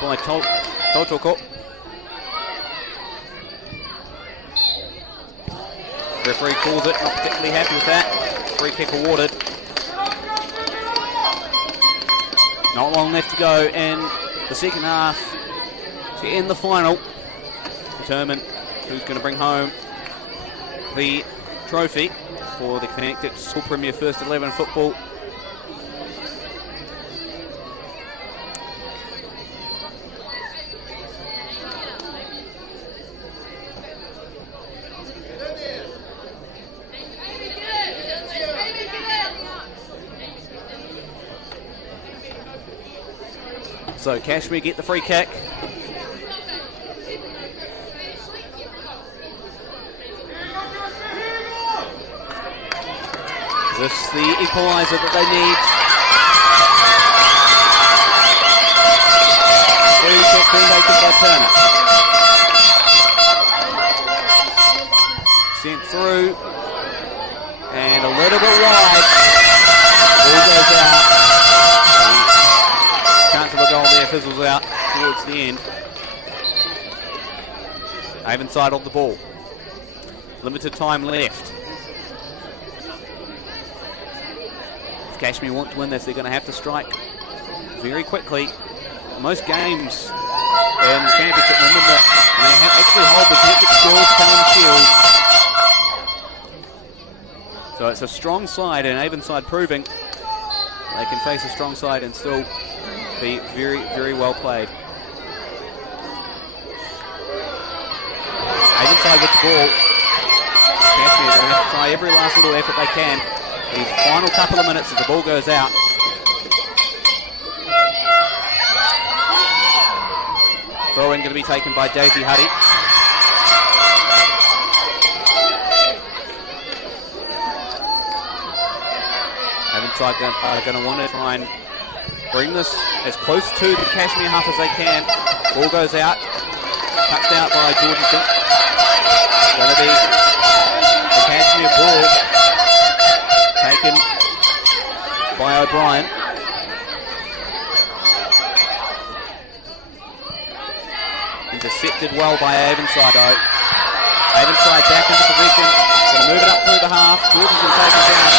by Totoko. Referee calls it, not particularly happy with that. Free kick awarded. Not long left to go in the second half to end the final. Determine who's going to bring home the trophy for the Connetics School Premier First 11 football. So Cashmere get the free kick. Is this the equaliser that they need? Free kick being taken by Turner. Sent through. And a little bit wide. Ball goes out. Chance of a goal there fizzles out towards the end. Avonside on the ball. Limited time left. If Cashmere want to win this, they're going to have to strike very quickly. Most games in the championship, remember, they actually hold the Connectics Girls Town Shield. So it's a strong side, and Avonside proving they can face a strong side and still be very, very well played. Avonside with the ball. Cashmere going to have to try every last little effort they can. These final couple of minutes as the ball goes out. Throw in going to be taken by Daisy Huddy. Avonside are going to want to try and bring this as close to the Cashmere half as they can. Ball goes out. Tucked out by Jordan Fink. Going to be the Cashmere ball taken by O'Brien. Intercepted well by Avonside though. Avonside back into position. Going to move it up through the half. Jordan's going to take it down.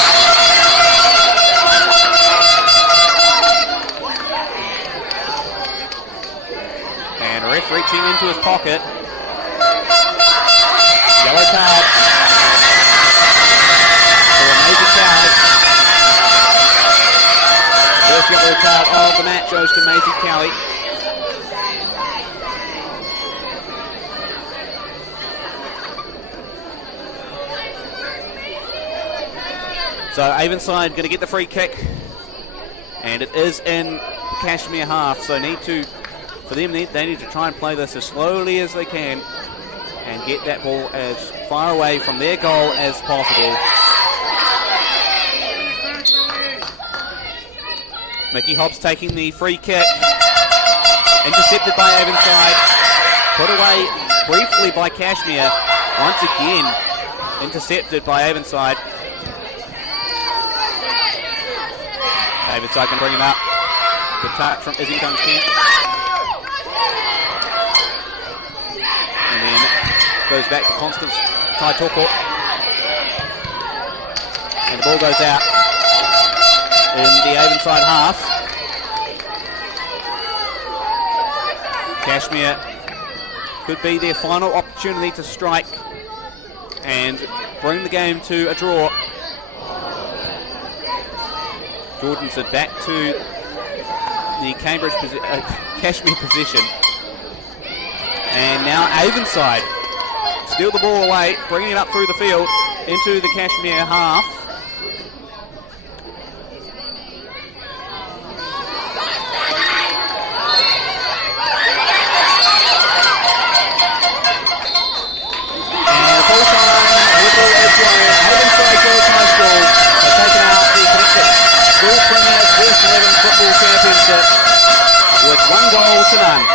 And ref reaching into his pocket. Yellow card. For Maisie Cowie. First yellow card of the match goes to Maisie Cowie. So Avonside going to get the free kick, and it is in the Cashmere half. So they need to try and play this as slowly as they can and get that ball as far away from their goal as possible. Mickey Hobbs taking the free kick, intercepted by Avonside, put away briefly by Cashmere. Once again, intercepted by Avonside. Avonside can bring him up. Good touch from Izzy Duncan. And then goes back to Constance Toko. And the ball goes out in the Avonside half. Cashmere could be their final opportunity to strike and bring the game to a draw. Jordan's back to the Cashmere position. And now Avonside steal the ball away, bringing it up through the field into the Cashmere half. Avonside Girls High School have taken out the Connetics School Premier First 11 Football Championship with 1 goal to none.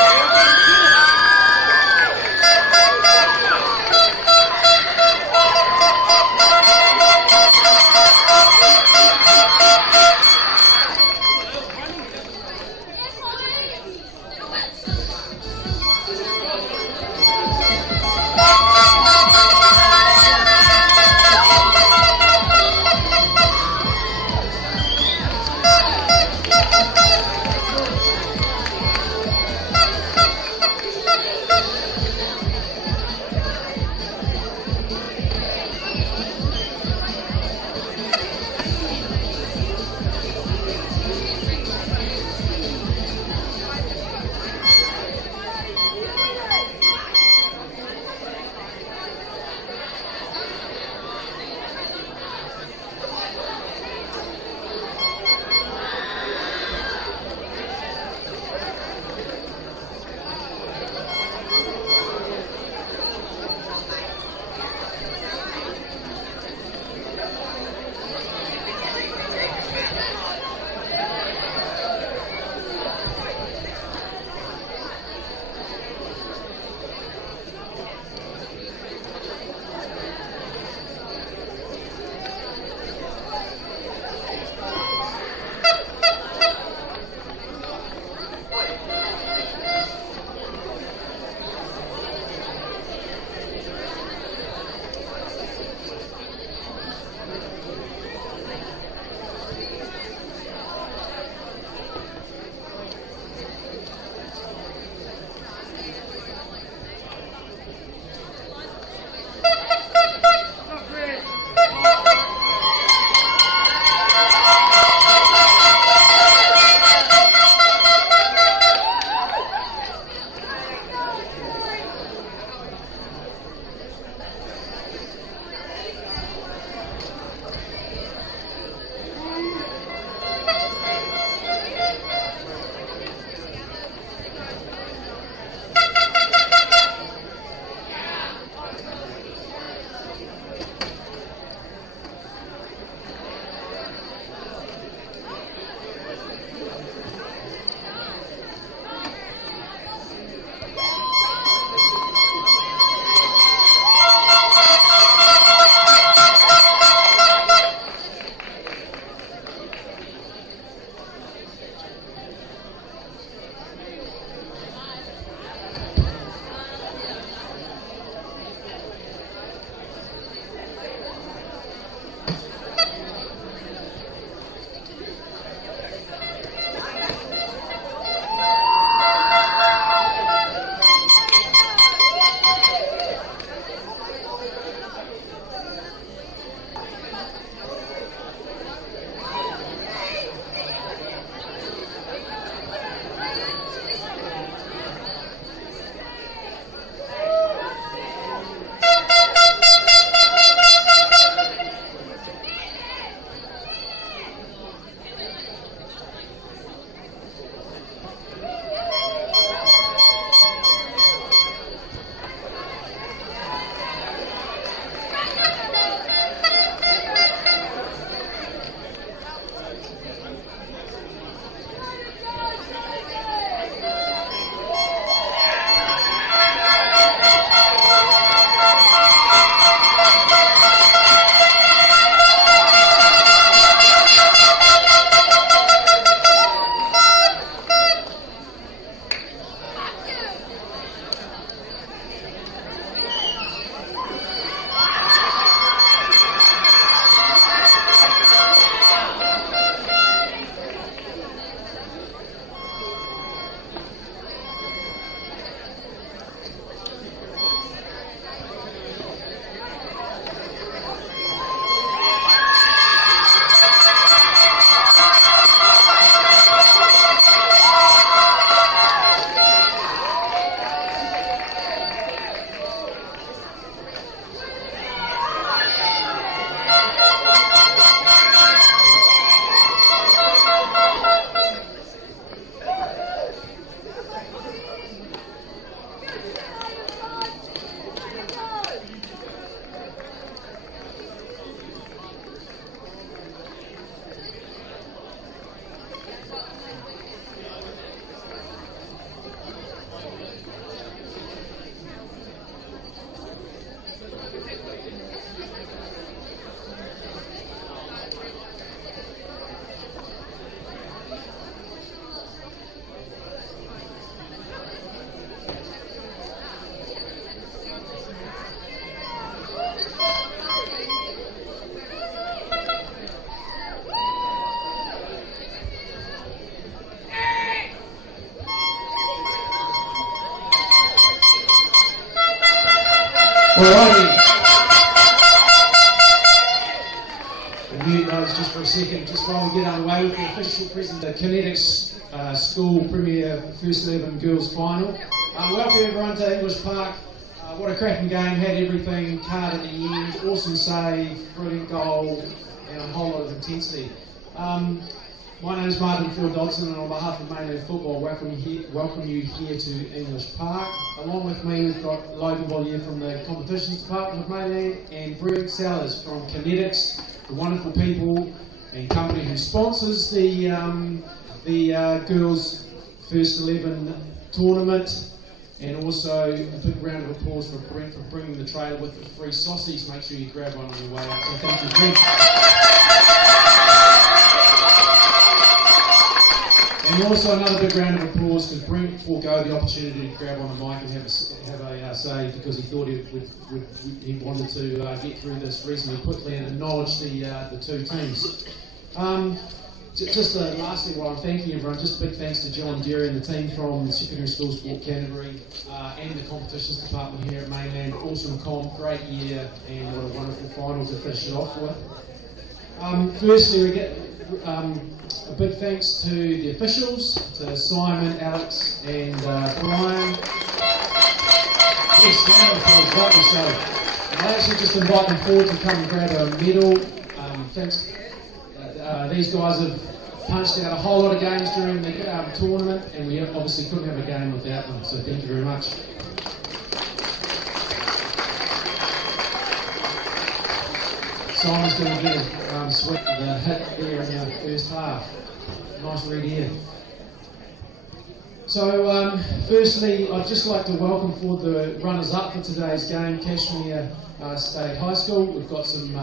Alrighty. We'll mute those just for a second, just while we get underway with the official present, the Connetics School Premier First 11 Girls Final. Welcome everyone to English Park. What a cracking game, had everything, card at the end, awesome save, brilliant goal, and a whole lot of intensity. My name is Martin Phil Dodson, and on behalf of Mainland Football, welcome you here to English Park. Along with me, we've got Logan Bollier from the Competitions Department of Mainland and Brent Sellers from Connetics, the wonderful people and company who sponsors the Girls First 11 tournament. And also a big round of applause for Brent for bringing the trailer with the free sausage. Make sure you grab one on your way out. So thank you, Brent. And also another big round of applause because Brent forego the opportunity to grab on the mic and have a say because he thought he wanted to get through this reasonably quickly and acknowledge the two teams. Just lastly, while I'm thanking everyone, just big thanks to John Derry and the team from the Secondary School Sport Canterbury and the Competitions Department here at Mainland. Awesome comp, great year, and what a wonderful final to finish it off with. Firstly, we get a big thanks to the officials, to Simon, Alex, and Brian. Yes, round of applause, rightly so. I'll actually just invite them forward to come and grab a medal. Thanks. These guys have punched out a whole lot of games during the tournament, and we obviously couldn't have a game without them, so thank you very much. Simon's going to get a sweat the hit there in the first half. Nice read here. So, firstly, I'd just like to welcome forward the runners-up for today's game, Cashmere State High School. We've got some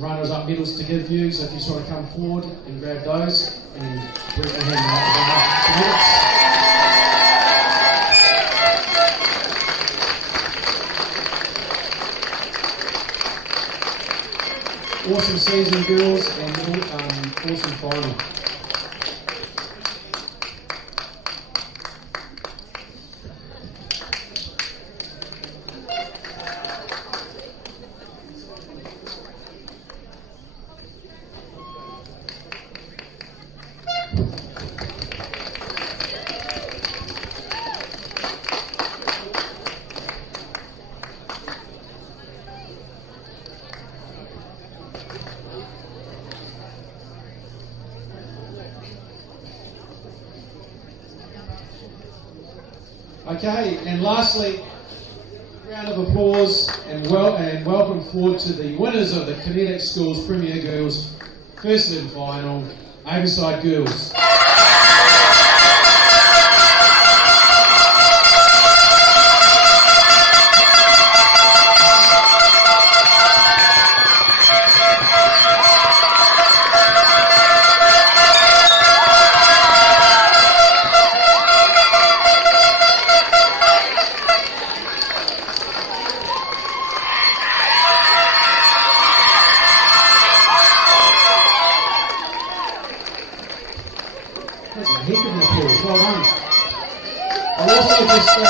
runners-up medals to give you, so if you just want to come forward and grab those and bring them in on behalf of Connetics. Awesome season, girls, and awesome final. Okay, and lastly, round of applause and welcome forward to the winners of the Connetics Schools Premier Girls First 11 Final, Avonside Girls.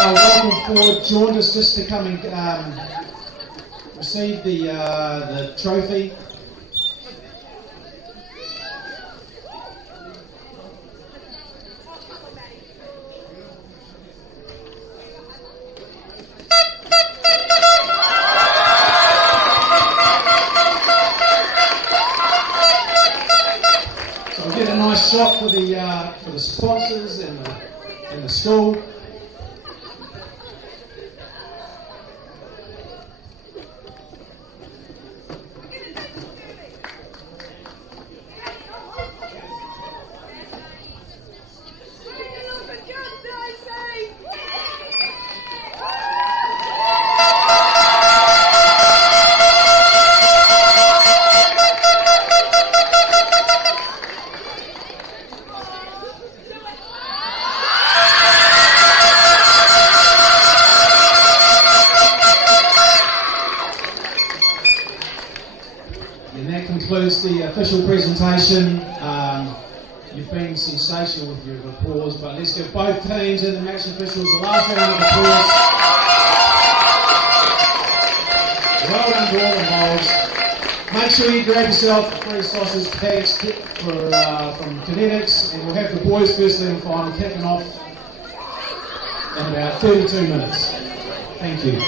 Welcome forward, Jaundice, just to come and receive the trophy. So we'll get a nice shot for the sponsors and the school. Concludes the official presentation. You've been sensational with your applause, but let's give both teams and the match officials a last round of applause. sure you grab yourself a free sausage package kit from Connetics, and we'll have the boys' first 11 final kicking off in about 32 minutes. Thank you.